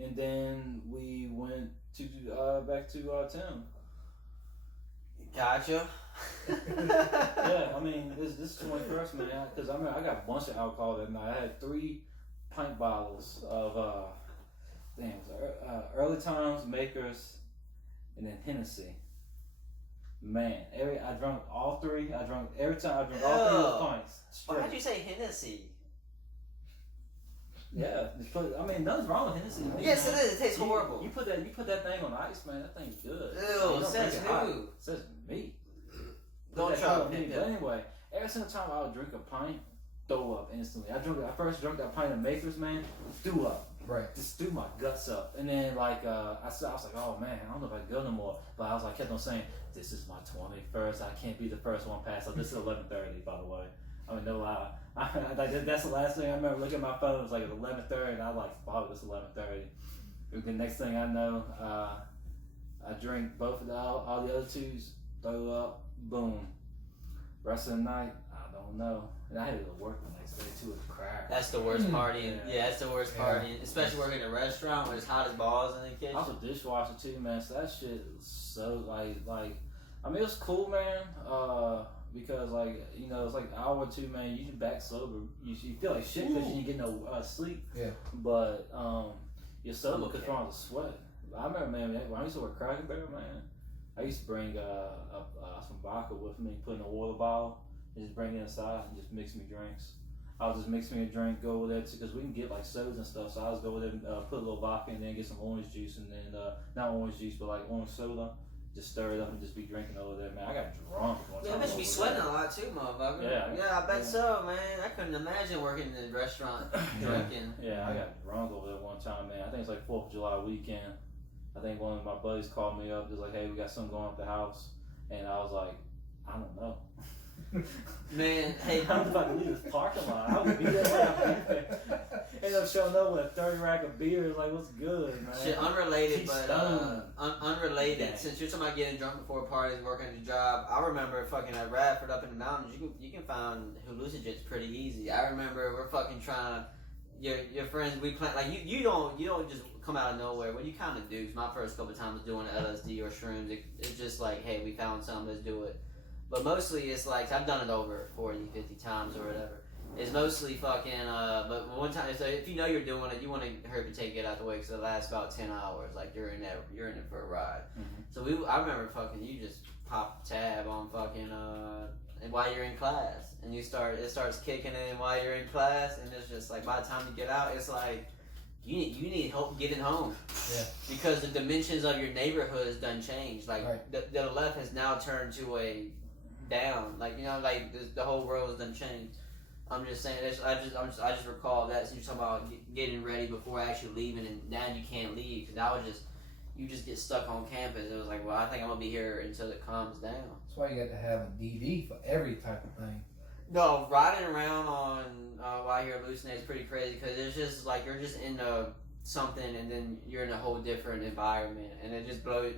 and then we went to back to town. Gotcha. Yeah, I mean this is 21st, man. Cause I mean I got a bunch of alcohol that night. I had 3 pint bottles of Early Times, Makers, and then Hennessy. Man, I drank all 3. I drank every time. I drank all 3 of those pints. Why'd straight. you say Hennessy? Yeah, I mean nothing's wrong with Hennessy. Man. Yes, it is. It tastes horrible. You put that thing on ice, man. That thing's good. Ew, You says drink it hot. who? Says me. Don't Put that try hot to on me. pick But that. anyway, every single time I would drink a pint, throw up instantly. I first drank that pint of Makers, man, threw up. Right. Just threw my guts up. And then like I was like, oh man, I don't know if I can go no more. But I was like, kept on saying, this is my 21st. I can't be the first one past. So this is 11:30, by the way. I mean, no lie. That's the last thing I remember. Looking at my phone, it was like at 11:30, and I was like, wow, it's 11:30. The next thing I know, I drink both of all the other 2s, throw up, boom. Rest of the night, don't know. And I had to go to work the next day too with the crap. That's the worst partying. Yeah. Yeah, that's the worst partying. Especially working in a restaurant where it's hot as balls in the kitchen. I was a dishwasher too, man. So that shit was so like I mean, it was cool, man. Because like you know, it's like an hour or two, man. You just back sober. You feel like shit because you didn't get no sleep. Yeah. But you're sober because you're on the sweat. I remember, man, when I used to work Cracker Barrel, man. I used to bring some vodka with me, put in a water bottle, and just bring it inside and just mix me drinks. I would just mix me a drink, go over there because we can get like sodas and stuff. So I was go over there and put a little vodka and then get some orange juice and then not orange juice but like orange soda. Just stir it up and just be drinking over there, man. I got drunk one time. Yeah, bitch be sweating a lot too, motherfucker. Yeah, I bet so, man. I couldn't imagine working in a restaurant drinking. Yeah, I got drunk over there one time, man. I think it's like 4th of July weekend. I think one of my buddies called me up, just like, hey, we got something going up the house. And I was like, I don't know. Man, hey. How the fuck leave this parking lot? I would be there when I'm there. End up showing up with a 30 rack of beers, like, what's good, man? Shit, unrelated, but unrelated. Okay. Since you're talking about getting drunk before parties, working at your job, I remember fucking at Radford up in the mountains. You can find hallucinogens pretty easy. I remember we're fucking trying. Your friends, we plan like you don't just come out of nowhere. Well, you kind of do. 'Cause my first couple of times doing LSD or shrooms, it's just like, hey, we found something, let's do it. But mostly it's like, I've done it over 40, 50 times or whatever. It's mostly fucking, but one time, so if you know you're doing it, you want to hurry to take it out the way because it lasts about 10 hours. Like, you're in it for a ride. Mm-hmm. So I remember fucking, you just pop tab on fucking, and while you're in class. And it starts kicking in while you're in class. And it's just like, by the time you get out, it's like, you need help getting home. Yeah. Because the dimensions of your neighborhood has done changed. Like, Right. the left has now turned to a down. Like, you know, like the whole world has done changed. I'm just saying. I just recall that since you're talking about getting ready before actually leaving, and now you can't leave because now you just get stuck on campus. It was like, well, I think I'm gonna be here until it calms down. That's why you got to have a DD for every type of thing. No, riding around on while you're hallucinating is pretty crazy because it's just like you're just into something and then you're in a whole different environment and it just blows.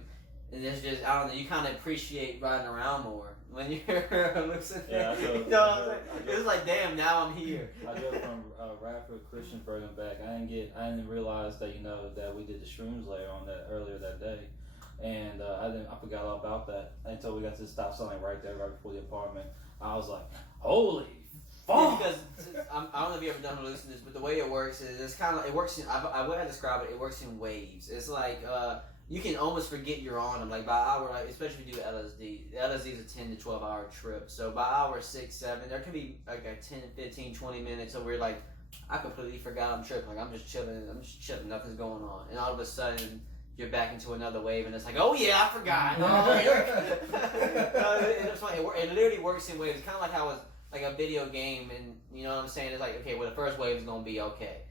And it's just, I don't know, you kind of appreciate riding around more when you're hallucinating. Yeah, you know what I'm saying? It was like, damn, now I'm here. I go from Radford Christiansburg and back. I didn't realize that that we did the shrooms layer on that earlier that day, and I forgot all about that until we got to the stop sign right there, right before the apartment. I was like, holy fuck! Yeah, because I don't know if you ever done hallucinations, but the way it works is it's kind of it works. I would describe it. It works in waves. It's like you can almost forget you're on them. Like by hour, like especially if you do LSD. The LSD is a 10 to 12 hour trip. So by hour 6, 7, there can be like a 10, 15, 20 minutes. So we're like, I completely forgot I'm tripping. Like I'm just chilling. Nothing's going on. And all of a sudden, you're back into another wave, and it's like, oh yeah, I forgot. It's funny. It literally works in waves. It's kind of like how it's like a video game, and you know what I'm saying? It's like, okay, well the first wave is gonna be okay.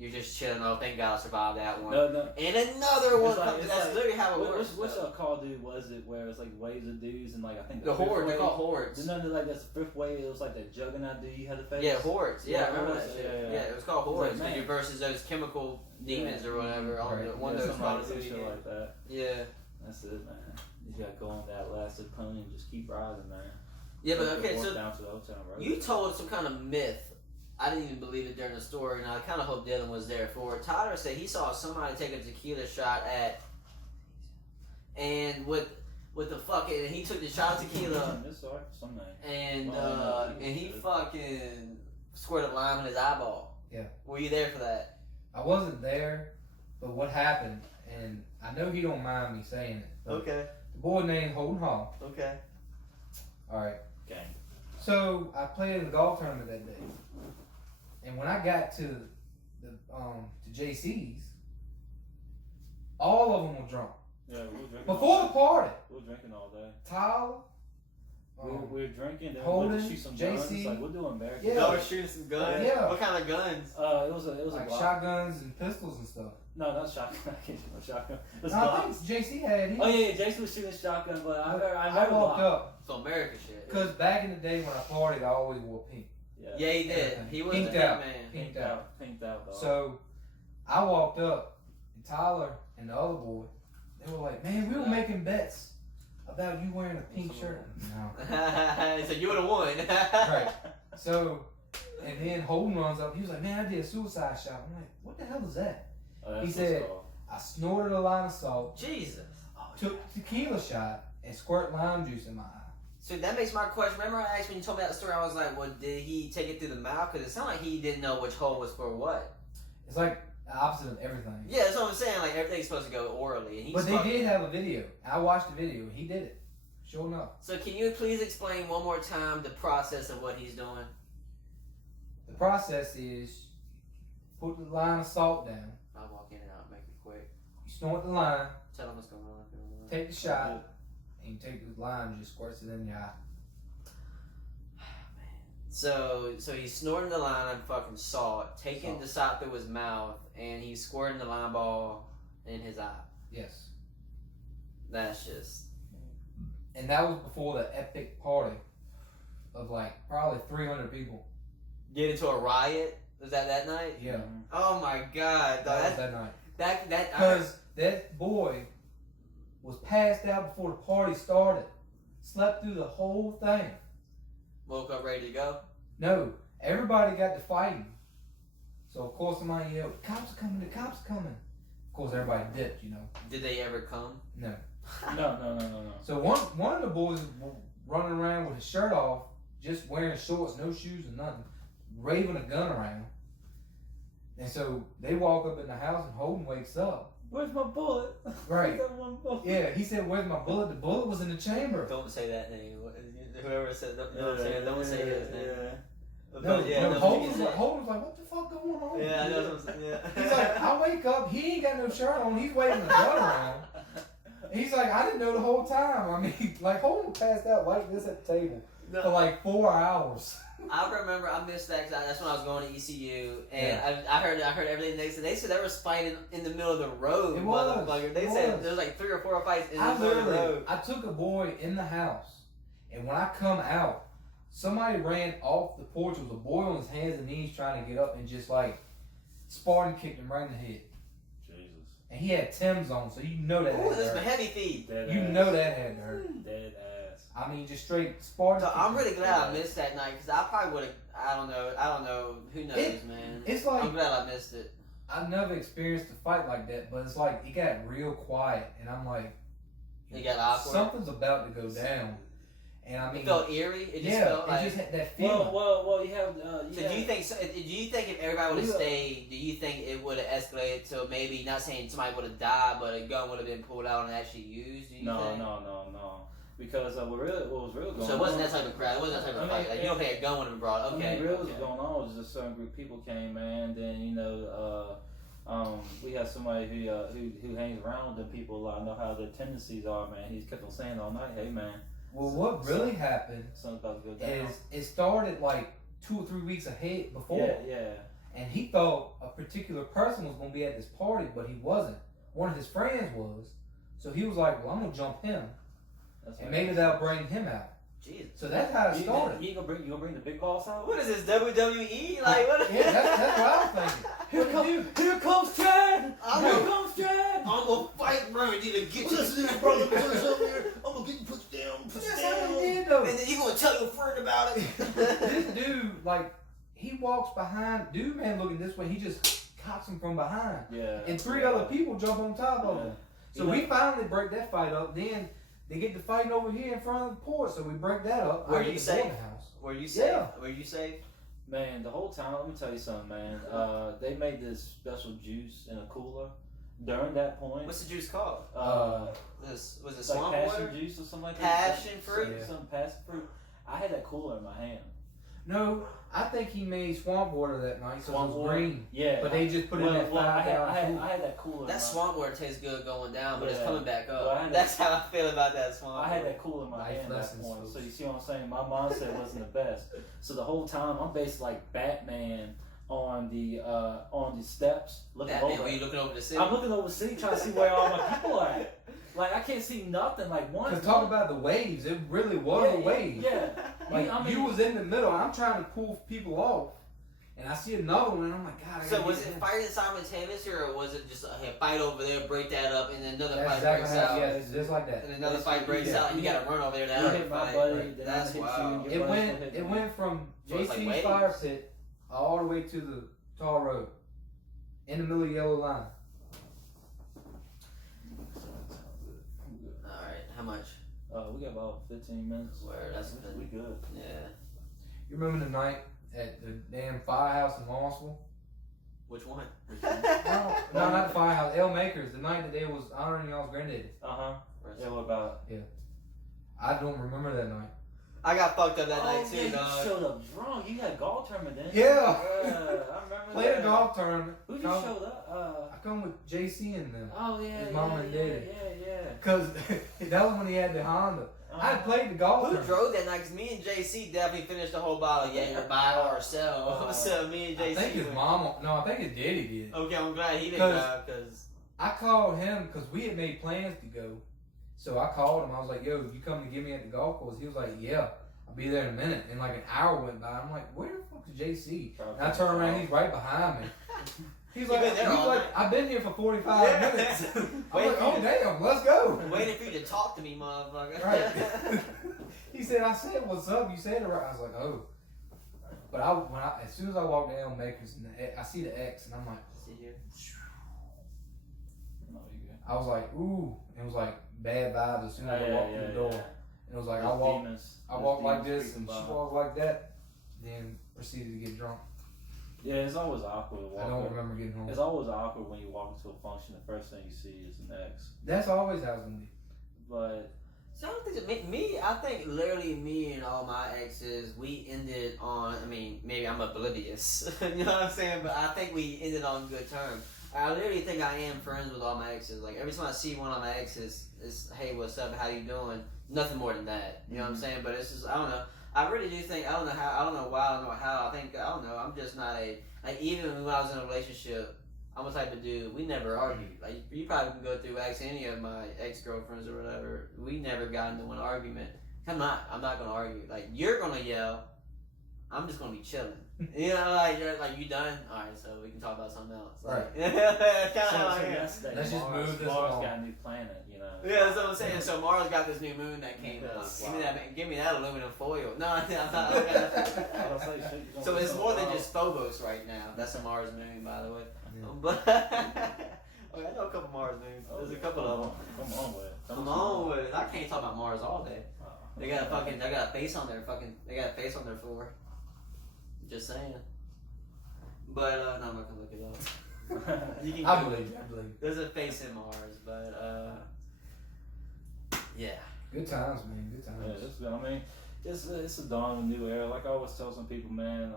You're just chilling. Oh, thank God I survived that one. No. And another one comes. That's literally how it works. Which Call of Duty was it where it's like waves of dudes and like I think the horde. They're called hordes. There's nothing like that's the fifth wave. It was like that juggernaut dude you had to face. Yeah, hordes. Yeah, I remember that hordes. shit. Yeah, it was called hordes. Like, you versus those chemical demons or whatever. Right. One of those Call of Duty shit games. like that. Yeah. That's it, man. You gotta go on that last pony and just keep riding, man. Yeah, but okay, Walk so down to the hotel road. you told some kind of myth. I didn't even believe it during the story, and I kind of hope Dillon was there for it. Tyler said he saw somebody take a tequila shot and with the fucking, he took the shot of tequila, and he fucking squirted lime in his eyeball. Yeah. Were you there for that? I wasn't there, but what happened, and I know he don't mind me saying it. But Okay. The boy named Holden Hall. Okay. All right. Okay. So I played in the golf tournament that day, and when I got to the to JC's, all of them were drunk. Yeah, we were drinking. Before the party, We were drinking all day. Tyler, We were drinking. Then Holden, we went to shoot some guns. JC. Like we're doing American. Yeah. Y'all were shooting some guns? Yeah. What kind of guns? It was like a Glock. shotguns and pistols and stuff. No, not shotgun. I can't shoot no shotgun. It was No, I Glock. think JC had. Oh yeah, Jason was shooting shotgun, but I never walked Glock. up It's America shit. because back in the day when I partied, I always wore pink. Yeah, he did. He was Pinked the out. man. Pinked out. Pinked out, dog. So I walked up, and Tyler and the other boy, they were like, "Man, we were making bets about you wearing a pink shirt. No. So you would have won. Right. So, and then Holden runs up. He was like, man, I did a suicide shot. I'm like, what the hell is that? Oh, He said, I snorted a line of salt, Jesus. took tequila shot, and squirt lime juice in my eye. So that makes my question. Remember I asked when you told me that story, I was like, well, did he take it through the mouth? Because it sounded like he didn't know which hole was for what. It's like the opposite of everything. Yeah, that's what I'm saying. Like, everything's supposed to go orally. And he's But they did have a video. I watched the video. He did it. Sure enough. So can you please explain one more time the process of what he's doing? The process is put the line of salt down. I'll walk in and out, make it quick. You snort the line, Tell him what's going on. take the shot, and you take the lime and just squirts it in your eye. So he's snorting the lime and fucking salt, taking the salt through his mouth, and he's squirting the lime ball in his eye. Yes. That's just... And that was before the epic party of like probably 300 people. Get into a riot? Was that night? Yeah. Oh my god. That was that night. That Because that boy was passed out before the party started. Slept through the whole thing. woke up ready to go. No, everybody got to fighting. So of course somebody yelled, "The cops are coming! The cops are coming!" Of course everybody dipped, you know. Did they ever come? No. No. So one of the boys was running around with his shirt off, just wearing shorts, no shoes or nothing, waving a gun around. And so they walk up in the house and Holden wakes up. Where's my bullet? Right. I got one bullet. Yeah, he said, "Where's my bullet?" The bullet was in the chamber. Don't say that name. Whoever said don't say his name. No, Holden was like, "What the fuck going on?" Yeah, I know what I'm saying. Yeah. He's like, I wake up, he ain't got no shirt on, he's waving a gun around. He's like, I didn't know the whole time. I mean, like, Holden passed out like this at the table for like 4 hours. I remember I missed that because that's when I was going to ECU, and I heard everything they said. They said they were fighting in the middle of the road, It was, motherfucker. They it said was. there was like 3 or 4 fights in the middle of the road. I took a boy in the house, and when I come out, somebody ran off the porch. It was a boy on his hands and knees trying to get up and just like Spartan kicked him right in the head. Jesus. And he had Tim's on, so you know that. Ooh, had to that's hurt. some heavy feet. You know that had to hurt. Dead ass. I mean, just straight Spartan. So I'm really kicked glad him. I missed that night because I probably would have. I don't know. Who knows, man? It's like I'm glad I missed it. I've never experienced a fight like that, but it's like it got real quiet, and I'm like, It got awkward. something's about to go down, and I mean, It felt eerie. It just yeah, felt like. it just had that feeling. Well, you have. So do you think if everybody would have stayed, do you think it would have escalated to maybe, not saying somebody would have died, but a gun would have been pulled out and actually used? Do you think? No. Because what was real going on. So it wasn't that type of crowd. It wasn't that type of fight. Like, you don't think a gun would have been brought. Okay. What was going on was just a certain group of people came, man. Then we had somebody who hangs around with them people. I know how their tendencies are, man. He's kept on saying all night, "Hey, man." Well, what really happened Something's about to go down. is it started like 2 or 3 weeks ahead before. Yeah. And he thought a particular person was going to be at this party, but he wasn't. One of his friends was. So he was like, well, I'm going to jump him. And maybe that'll bring him out. Jesus. So that's how it started. You gonna bring the big boss out? What is this, WWE? Like, what? Yeah, that's what I was thinking. Here comes Chad! I'm Here gonna- comes Chad! I'm gonna fight Randy to get you. Listen to this, brother. I'm gonna get you pushed down. That's how he did, though. And then you gonna tell your friend about it. This dude, like, he walks behind, dude, man, looking this way, he just cocks him from behind. Yeah. And 3 other people jump on top of him. So we finally break that fight up. Then they get to fighting over here in front of the porch, so we break that up. Were I get you to go in safe? the house. Were you safe? Yeah. Were you safe? Man, the whole time, let me tell you something, man. They made this special juice in a cooler during that point. What's the juice called? Was it like swamp passion water? juice or something like that? Passion fruit? Yeah. Some passion fruit. I had that cooler in my hand. No, I think he made swamp water that night, so it was green. Yeah. But they just put it in that I $5 had that cooler. That in swamp water tastes good going down, but it's Yeah. coming back up. Well, I had That's how I feel about that swamp. I had that cooler in my Life hand at that lessons, point. folks. So you see what I'm saying? My mindset wasn't the best. So the whole time I'm basically like Batman on the steps looking Batman, over. were you looking over the city? I'm looking over the city trying to see where all my people are at. Like I can't see nothing. Like one. Because talk about the waves, it really was a wave. Yeah. Like I mean, you was in the middle. I'm trying to pull people off, And I see another one, and I'm like, God, I So gotta was get it him. fighting simultaneously, or was it just a fight over there, break that up, and then another That's fight exactly breaks how, out? yeah, it's just like that. And another It's- fight breaks yeah, out, and you yeah. gotta run over there to You have hit a my fight. buddy, then That's I hit you, wild. and It your buddy's went gonna hit it me. went from So it's like JC's waves. fire pit all the way to the tar road in the middle of the yellow line. Alright, how much? We got about 15 minutes. Word, that's we good. Yeah. You remember the night at the damn firehouse in Lawrenceville? Which one? No, not the firehouse. El Makers. The night that they was honoring y'all's granddaddy. Yeah, what about? I don't remember that night. I got fucked up that Oh, night yeah, too, you dog. showed up drunk. You had a golf tournament then. Yeah. I remember Played that. a golf tournament. Who you Come- showed up? I come with JC and them. Oh yeah, His mom and dad. Yeah. Cause that was when he had the Honda. I had played the golf Who tournament. drove that night? Cause me and JC definitely finished the whole bottle. Yeah, buy ourselves. So me and JC. I think his went- mom. No, I think his daddy did. Okay, I'm glad he didn't 'Cause- drive. Cause I called him because we had made plans to go. So I called him. I was like, "Yo, you coming to get me at the golf course?" He was like, "Yeah, I'll be there in a minute." And like an hour went by. I'm like, "Where the fuck is JC?" And I turn around. He's right behind me. He's You like, been there all night? "I've been here for 45 Yeah. minutes." I'm Wait like, for "Oh you. damn, let's go." waiting for you to talk to me, motherfucker. Right. He said, "I said what's up." You said it right. I was like, "Oh." But as soon as I walked down Makers and I see the X and I'm like, See here. No, you good. I was like, "Ooh." It was like bad vibes as soon as I walked through the door. And it was like, I walked like this and she walked like that, then proceeded to get drunk. Yeah, it's always awkward to walk. I don't remember getting home. It's always awkward when you walk into a function. The first thing you see is an ex. That's always how it's gonna be. But So I don't think that I think literally me and all my exes, we ended on, I mean, maybe I'm oblivious, you know what I'm saying? But I think we ended on good terms. I literally think I am friends with all my exes. Like, every time I see one of my exes, it's, hey, what's up, how you doing? Nothing more than that, you know what I'm saying? But it's just, I don't know. I really do think, I don't know why, I don't know how, I don't know, I'm just not like, even when I was in a relationship, I'm the type of dude, we never argued. Like, you probably can go through any of my ex-girlfriends or whatever. We never got into an argument. I'm not gonna argue. Like, you're gonna yell. I'm just gonna be chilling. You know, like, you're like, you done? Alright, so we can talk about something else. Like, Right. kinda how I am. let's Let's just move this Mars along. got a new planet, you know. Yeah, that's what I'm saying. So Mars got this new moon that came out. Wow. Give me that aluminum foil. No, I'm not. I was like, shit, you So gonna it's be more than wild. just Phobos right now. That's a Mars moon, by the way. Yeah. But okay, I know a couple Mars moons. There's a couple of them. Come on with it. Come on with it. I can't talk about Mars all day. They got a face on their floor. Just saying. But no, I'm not gonna look it up. You can I Google believe it. you. I believe you. There's a face in Mars, but yeah. Good times, man. Good Yeah, times. I mean, it's a dawn of a new era. Like I always tell some people, man.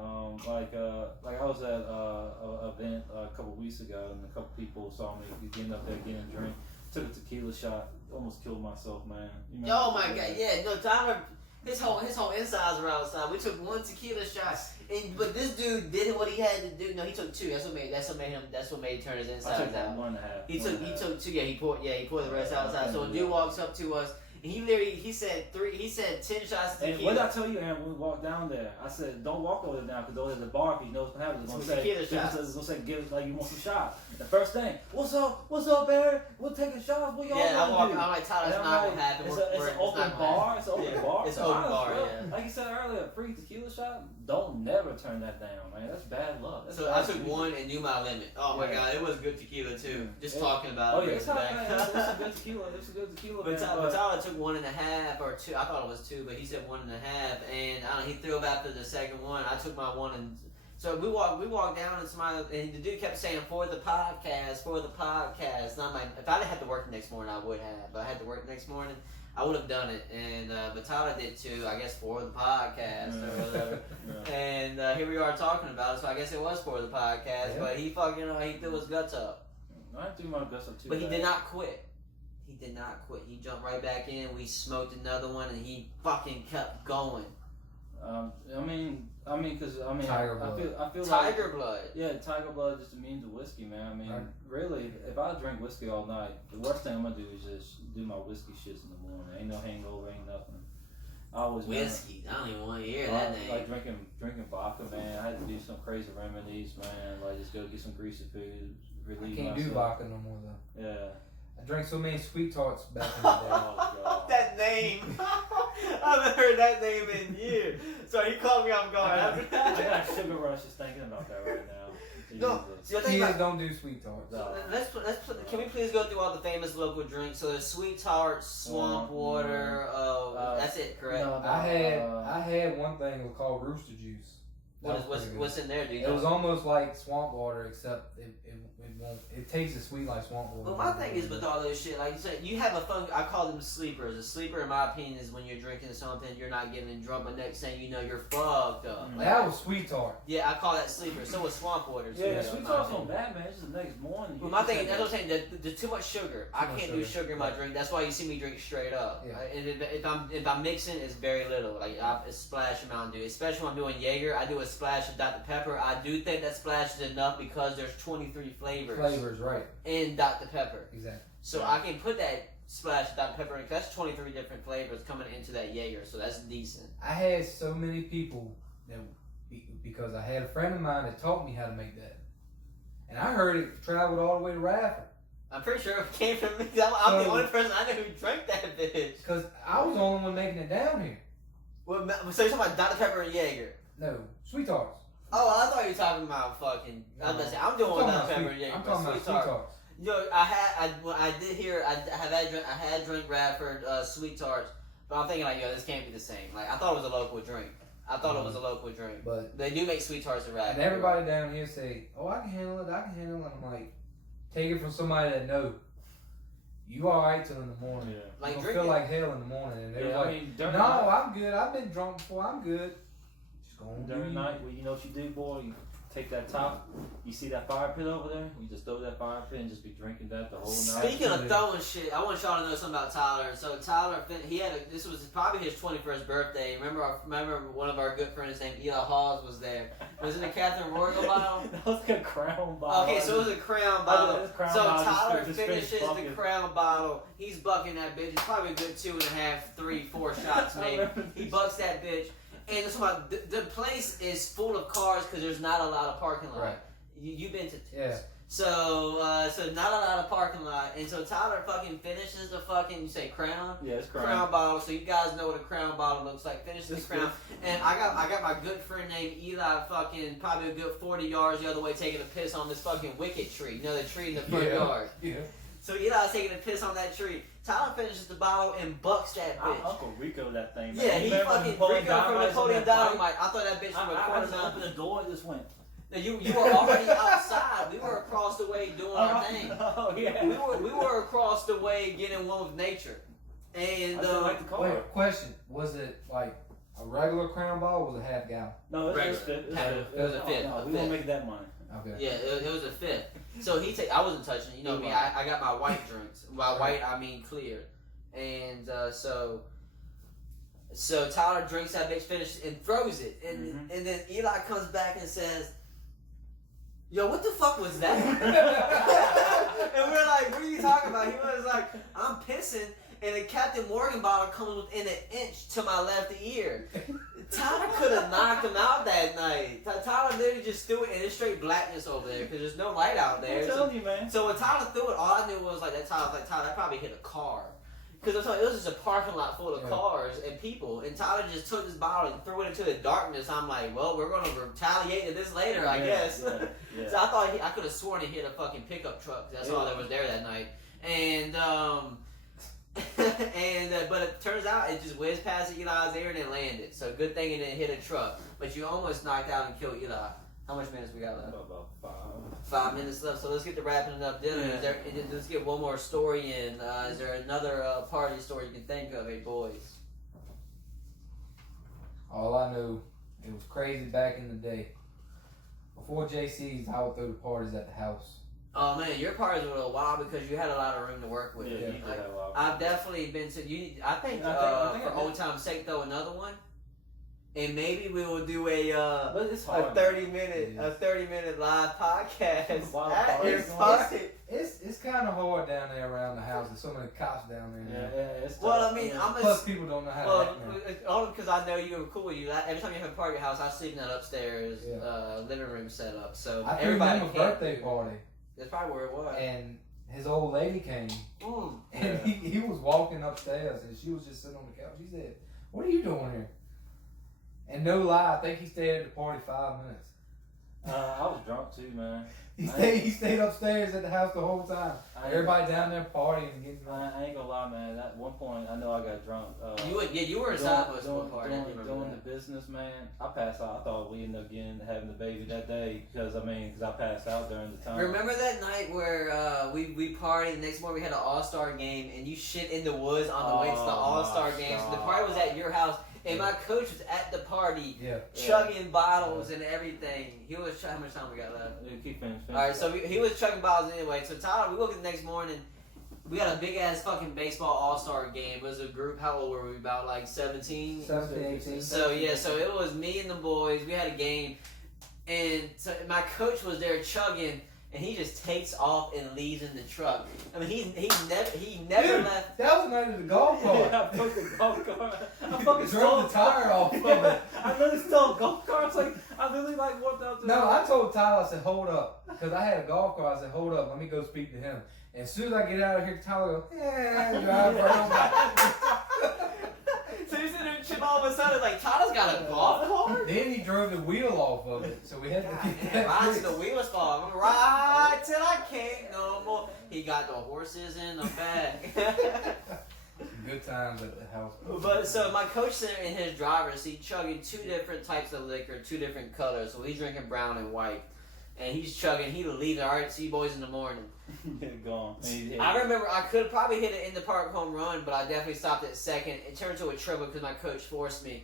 Like I was at an event a couple weeks ago, and a couple people saw me getting up there getting a drink. Took a tequila shot. Almost killed myself, man. You remember Oh my that? god, yeah, no, Tyler, his whole insides were outside. We took one tequila shot, but this dude did what he had to do. No, he took two. That's what made him turn his I insides took out. 1.5. He took two. Yeah, he poured the rest Yeah, outside. So a yeah. dude walks up to us, and he said 10 shots of And tequila. what did I tell you, Aaron, when we walked down there? I said, don't walk over there now, because over there at the bar, if you know what's going to happen, Some it's tequila going shots. to say, give us, like, you want some shots. The first thing, what's up, Aaron? We'll take a shot. What y'all Yeah, want to do? I'm like, Tyler, it's And not I'm gonna happen. It's We're- an open not gonna bar. happen. It's an open Yeah, bar. it's So open might as bar, well. yeah. Like you said earlier, free tequila shot, don't never turn that down, man. That's bad luck. That's So bad I took music. one and knew my limit. Oh my Yeah. god, it was good tequila too. Just Yeah. talking about Oh, it. yeah, brings it's, it not, back. man, it's a good tequila. It's a good tequila, But man. Tyler, Tyler took 1.5 or 2. I thought it was 2, but he said 1.5, and I don't know, he threw up after the second one. I took my one, and so we walked down, and and the dude kept saying for the podcast. Not my. If I had to work the next morning, I would have. But I had to work the next morning, I would have done it. And but Tyler did too. I guess for the podcast or whatever. Yeah. And here we are talking about it. So I guess it was for the podcast. Yeah. But he he threw his guts up. I didn't do my guts up too But he bad. did not quit. He did not quit. He jumped right back in. We smoked another one, and he fucking kept going. Tiger blood. I feel Tiger like, blood. yeah, tiger blood just means whiskey, man. I mean, Right. really, if I drink whiskey all night, the worst thing I'm gonna do is just do my whiskey shits in the morning. Ain't no hangover, ain't nothing. I always Whiskey. I don't even want to hear remember, that name. like drinking vodka, man. I had to do some crazy remedies, man. Like just go get some greasy food, I relieve can't myself. do vodka no more though. Yeah. I drank so many sweet tarts back in the day. Oh god. That name. I haven't heard that name in years. So you called me off guard. I got sugar rush just thinking about that right now. No, Jesus. see, I think Kids about, don't do sweet tarts. No. can we please go through all the famous local drinks? So there's sweet tart, swamp water. That's it, correct? No, I had one thing that was called Rooster Juice. That was pretty good. What's in there, dude? It was almost like swamp water, except it tasted sweet like swamp water. Well, my thing is with all this shit, like you said, you have a fun. I call them sleepers. A sleeper, in my opinion, is when you're drinking something, you're not getting drunk, but next thing you know, you're fucked up. Like, That was sweet tart. yeah, I call that sleeper. So was swamp water. Yeah, too, sweet in my tart's opinion. not bad, man. It's just the next morning. But my thing is, that's what I'm saying. There's too much sugar. I much can't do sugar. sugar in my drink. That's why you see me drink straight up. Yeah. And if I'm mixing, it's very little. Like a splash of Mountain Dew. Especially when I'm doing Jaeger, I do a splash of Dr Pepper. I do think that splash is enough because there's 23 flavors Right. in Dr Pepper. Exactly. So I can put that splash of Dr Pepper in. 'Cause that's 23 different flavors coming into that Jaeger. So that's decent. I had so many people that because I had a friend of mine that taught me how to make that, and I heard it traveled all the way to Radford. I'm pretty sure it came from me. I'm the only person I know who drank that bitch. Because I was the only one making it down here. Well, so you're talking about Dr Pepper and Jaeger? No, sweet tarts. Oh, I thought you were talking about fucking. I'm just saying, I'm doing I'm Dr talking Pepper about and Jaeger. I'm but talking about sweet sweet tart. tarts. Yo, I did hear, I had drank Radford sweet tarts, but I'm thinking like, yo, this can't be the same. Like, I thought it was a local drink. But They do make sweet tarts in Radford. and everybody down here say, "Oh, I can handle it. And I'm like, take it from somebody that know. You all right till in the morning. Yeah. Like you don't drink feel it. like hell in the morning." And they Yeah, was I like, mean, during "No, the night, I'm good. I've been drunk before. I'm good." Just go on, during do the you. night, well, you know what you do, boy? You take that top, you see that fire pit over there? You just throw that fire pit and just be drinking that the whole night. Speaking of throwing shit, I want y'all to know something about Tyler. So Tyler, this was probably his 21st birthday. Remember one of our good friends named Eli Hawes was there. Was it a Catherine Royal bottle? That was like a crown bottle. Okay, so it was a crown bottle. This crown So bottle Tyler just finishes finished the bucking. crown bottle. He's bucking that bitch. It's probably a good 2.5, 3, 4 shots maybe. He bucks that bitch. And it's about the place is full of cars because there's not a lot of parking lot. Right. You've been to Yeah. So not a lot of parking lot, and so Tyler fucking finishes the fucking, you say crown? Yeah, it's crown. Crown bottle. So you guys know what a crown bottle looks like. Finishes the crown, and I got my good friend named Eli fucking probably a good 40 yards the other way taking a piss on this fucking wicked tree. You know the tree in the front yard. Yeah. So Eli's taking a piss on that tree. Tyler finishes the bottle and bucks that bitch. Uncle Rico that thing, man. Yeah, he Remember fucking Napoleon Rico from Dynamite's in Napoleon that fight? Dynamite. I thought that bitch from a I quarter just mile. opened the door and just went. No, you were already outside. We were across the way doing our thing. Oh, yeah. We were across the way getting one with nature. And I just like the car. Wait, question: was it like a regular crown bottle? Or was it half gallon? No, it's Regular. just fit. It was a fit, No, a we fit. won't make that money. Okay. yeah, it was a fit. So I wasn't touching it. You know me. I got my white drinks. By white I mean clear. And so Tyler drinks that bitch, finishes and throws it, and then Eli comes back and says, "Yo, what the fuck was that?" And we're like, "What are you talking about?" He was like, "I'm pissing." And the Captain Morgan bottle comes within an inch to my left ear. Tyler could have knocked him out that night. Tyler literally just threw it in straight blackness over there because there's no light out there. I'm telling you, man. So when Tyler threw it, all I knew was like Tyler, that probably hit a car. Because it was just a parking lot full of cars and people. And Tyler just took this bottle and threw it into the darkness. I'm like, well, we're going to retaliate to this later, I guess. Yeah. So I thought I could have sworn he hit a fucking pickup truck. That's all that was there that night. And but it turns out it just whizzed past Eli's ear and it landed. So good thing it didn't hit a truck. But you almost knocked out and killed Eli. How much minutes we got left? About 5. 5 minutes left. So let's get to wrapping it up. Dillon, let's get one more story in. Is there another party story you can think of, hey boys? All I know, it was crazy back in the day. Before JC's, I would throw the parties at the house. Oh man, your parties were a little wild because you had a lot of room to work with. Yeah, you did Like, have a lot. I've definitely been to you. I think I think for I did. old time's sake, though, another one, and maybe we will do a But it's a hard. 30-minute live podcast Wild at parties his going party. It's it's kind of hard down there around the house. There's so many cops down there. Yeah, it's Well, tough. I mean, I'm Plus, people don't know how to act now. only because I know you were cool with you. Every time you have a party at your house, I sleep in that upstairs living room setup. So I threw everybody him a came. birthday party, That's probably where it was. and his old lady came, Mm. and he was walking upstairs, and she was just sitting on the couch. He said, "What are you doing here?" And no lie, I think he stayed at the party 5 minutes. I was drunk too, man. He stayed upstairs at the house the whole time. Everybody down there partying and getting I ain't gonna lie, man. At one point, I know I got drunk. You were inside most of the party. Doing the business, man. I passed out. I thought we ended up having the baby that day because I passed out during the time. Remember that night where we partied? The next morning we had an All-Star game, and you shit in the woods on the way to the All-Star game. So the party was at your house, and my coach was at the party, chugging bottles and everything. He was how much time we got left? Keep finishing. All right, so he was chugging bottles anyway. So Tyler, we woke up the next morning. We got a big ass fucking baseball all-star game. It was a group. How old were we? About like 17? 17, 18. So yeah, so it was me and the boys. We had a game, and so my coach was there chugging, and he just takes off and leaves in the truck. I mean, he never Dude, left. that was the night of the golf cart. Yeah, I took the golf cart. I fucking Drove the tire off of Yeah, it. I literally stole a golf cart. I was like, I literally like walked out to No, I told Tyler, I said, hold up. Because I had a golf cart. I said, hold up, let me go speak to him. And as soon as I get out of here, Tyler goes, drive right on by. So you sitting there and chip all of a sudden like Tyler's got a golf cart. Then he drove the wheel off of it. So we had to get that Ride fixed. till the wheels fall. I'm gonna ride till I can't no more. He got the horses in the back. Good times at the house. But so my coach sitting in his driver's seat chugging 2 different types of liquor, 2 different colors. So he's drinking brown and white. And he's chugging, he leaves. All right, see you boys in the morning. Gone. I remember I could probably hit it in the park home run, but I definitely stopped at second. It turned to a triple because my coach forced me.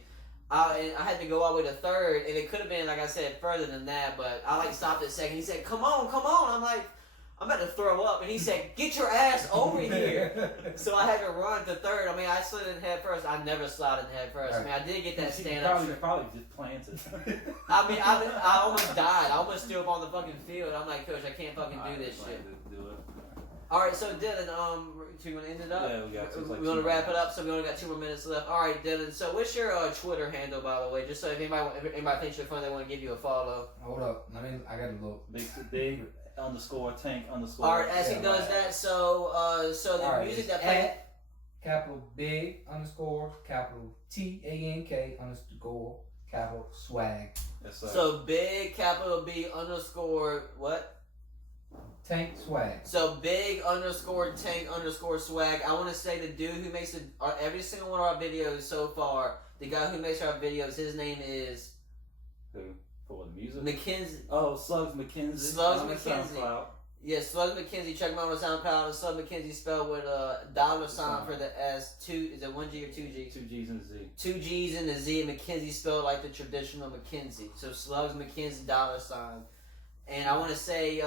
And I had to go all the way to third, and it could have been, like I said, further than that, but I stopped at second. He said, come on. I'm like, I'm about to throw up. And he said, get your ass over here. So I had to run to third. I mean, I slid in head first. I never slid in head first. I mean, I did get that stand-up. Probably just planted. I mean, I almost died. I almost threw up on the fucking field. I'm like, Coach, I can't fucking do this shit. All right, so Dillon, do you want to end it up? Yeah, we got to. We want to wrap it up, so we only got 2 more minutes left. All right, Dillon. So what's your Twitter handle, by the way? Just so if anybody thinks you're fun, they want to give you a follow. Hold up. I got to look. Big _tank_. All right, as he does that, so the All right, music it's that plays. at capital big _ capital TANK _ capital swag. Yes, sir. So big capital B _ what? Tank swag. So big _ tank _ swag. I want to say the dude who makes every single one of our videos so far, the guy who makes our videos, his name is Who? For the music? Mackenzie. Oh, Slugs McKenzie. Slugs On the McKenzie. SoundCloud. Yeah, Slugs McKenzie. Check him out on SoundCloud. And Slugs McKenzie spelled with a $ for the S. Is it 1 G or 2 G? 2 G's and a Z. 2 G's and a Z. And McKenzie spelled like the traditional McKenzie. So Slugs McKenzie $. And I want to say,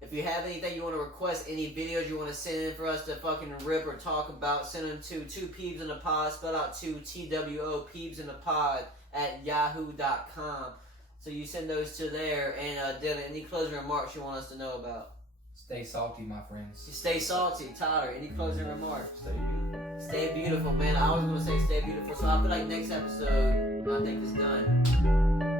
if you have anything you want to request, any videos you want to send in for us to fucking rip or talk about, send them to 2 Peebs in the Pod, spell out 2 TWO Peebs in the Pod at yahoo.com. So you send those to there. And Dillon, any closing remarks you want us to know about? Stay salty, my friends. Stay salty. Tyler, any closing remarks? Stay beautiful. Stay beautiful, man. I was going to say stay beautiful, so I feel like next episode, I think it's done.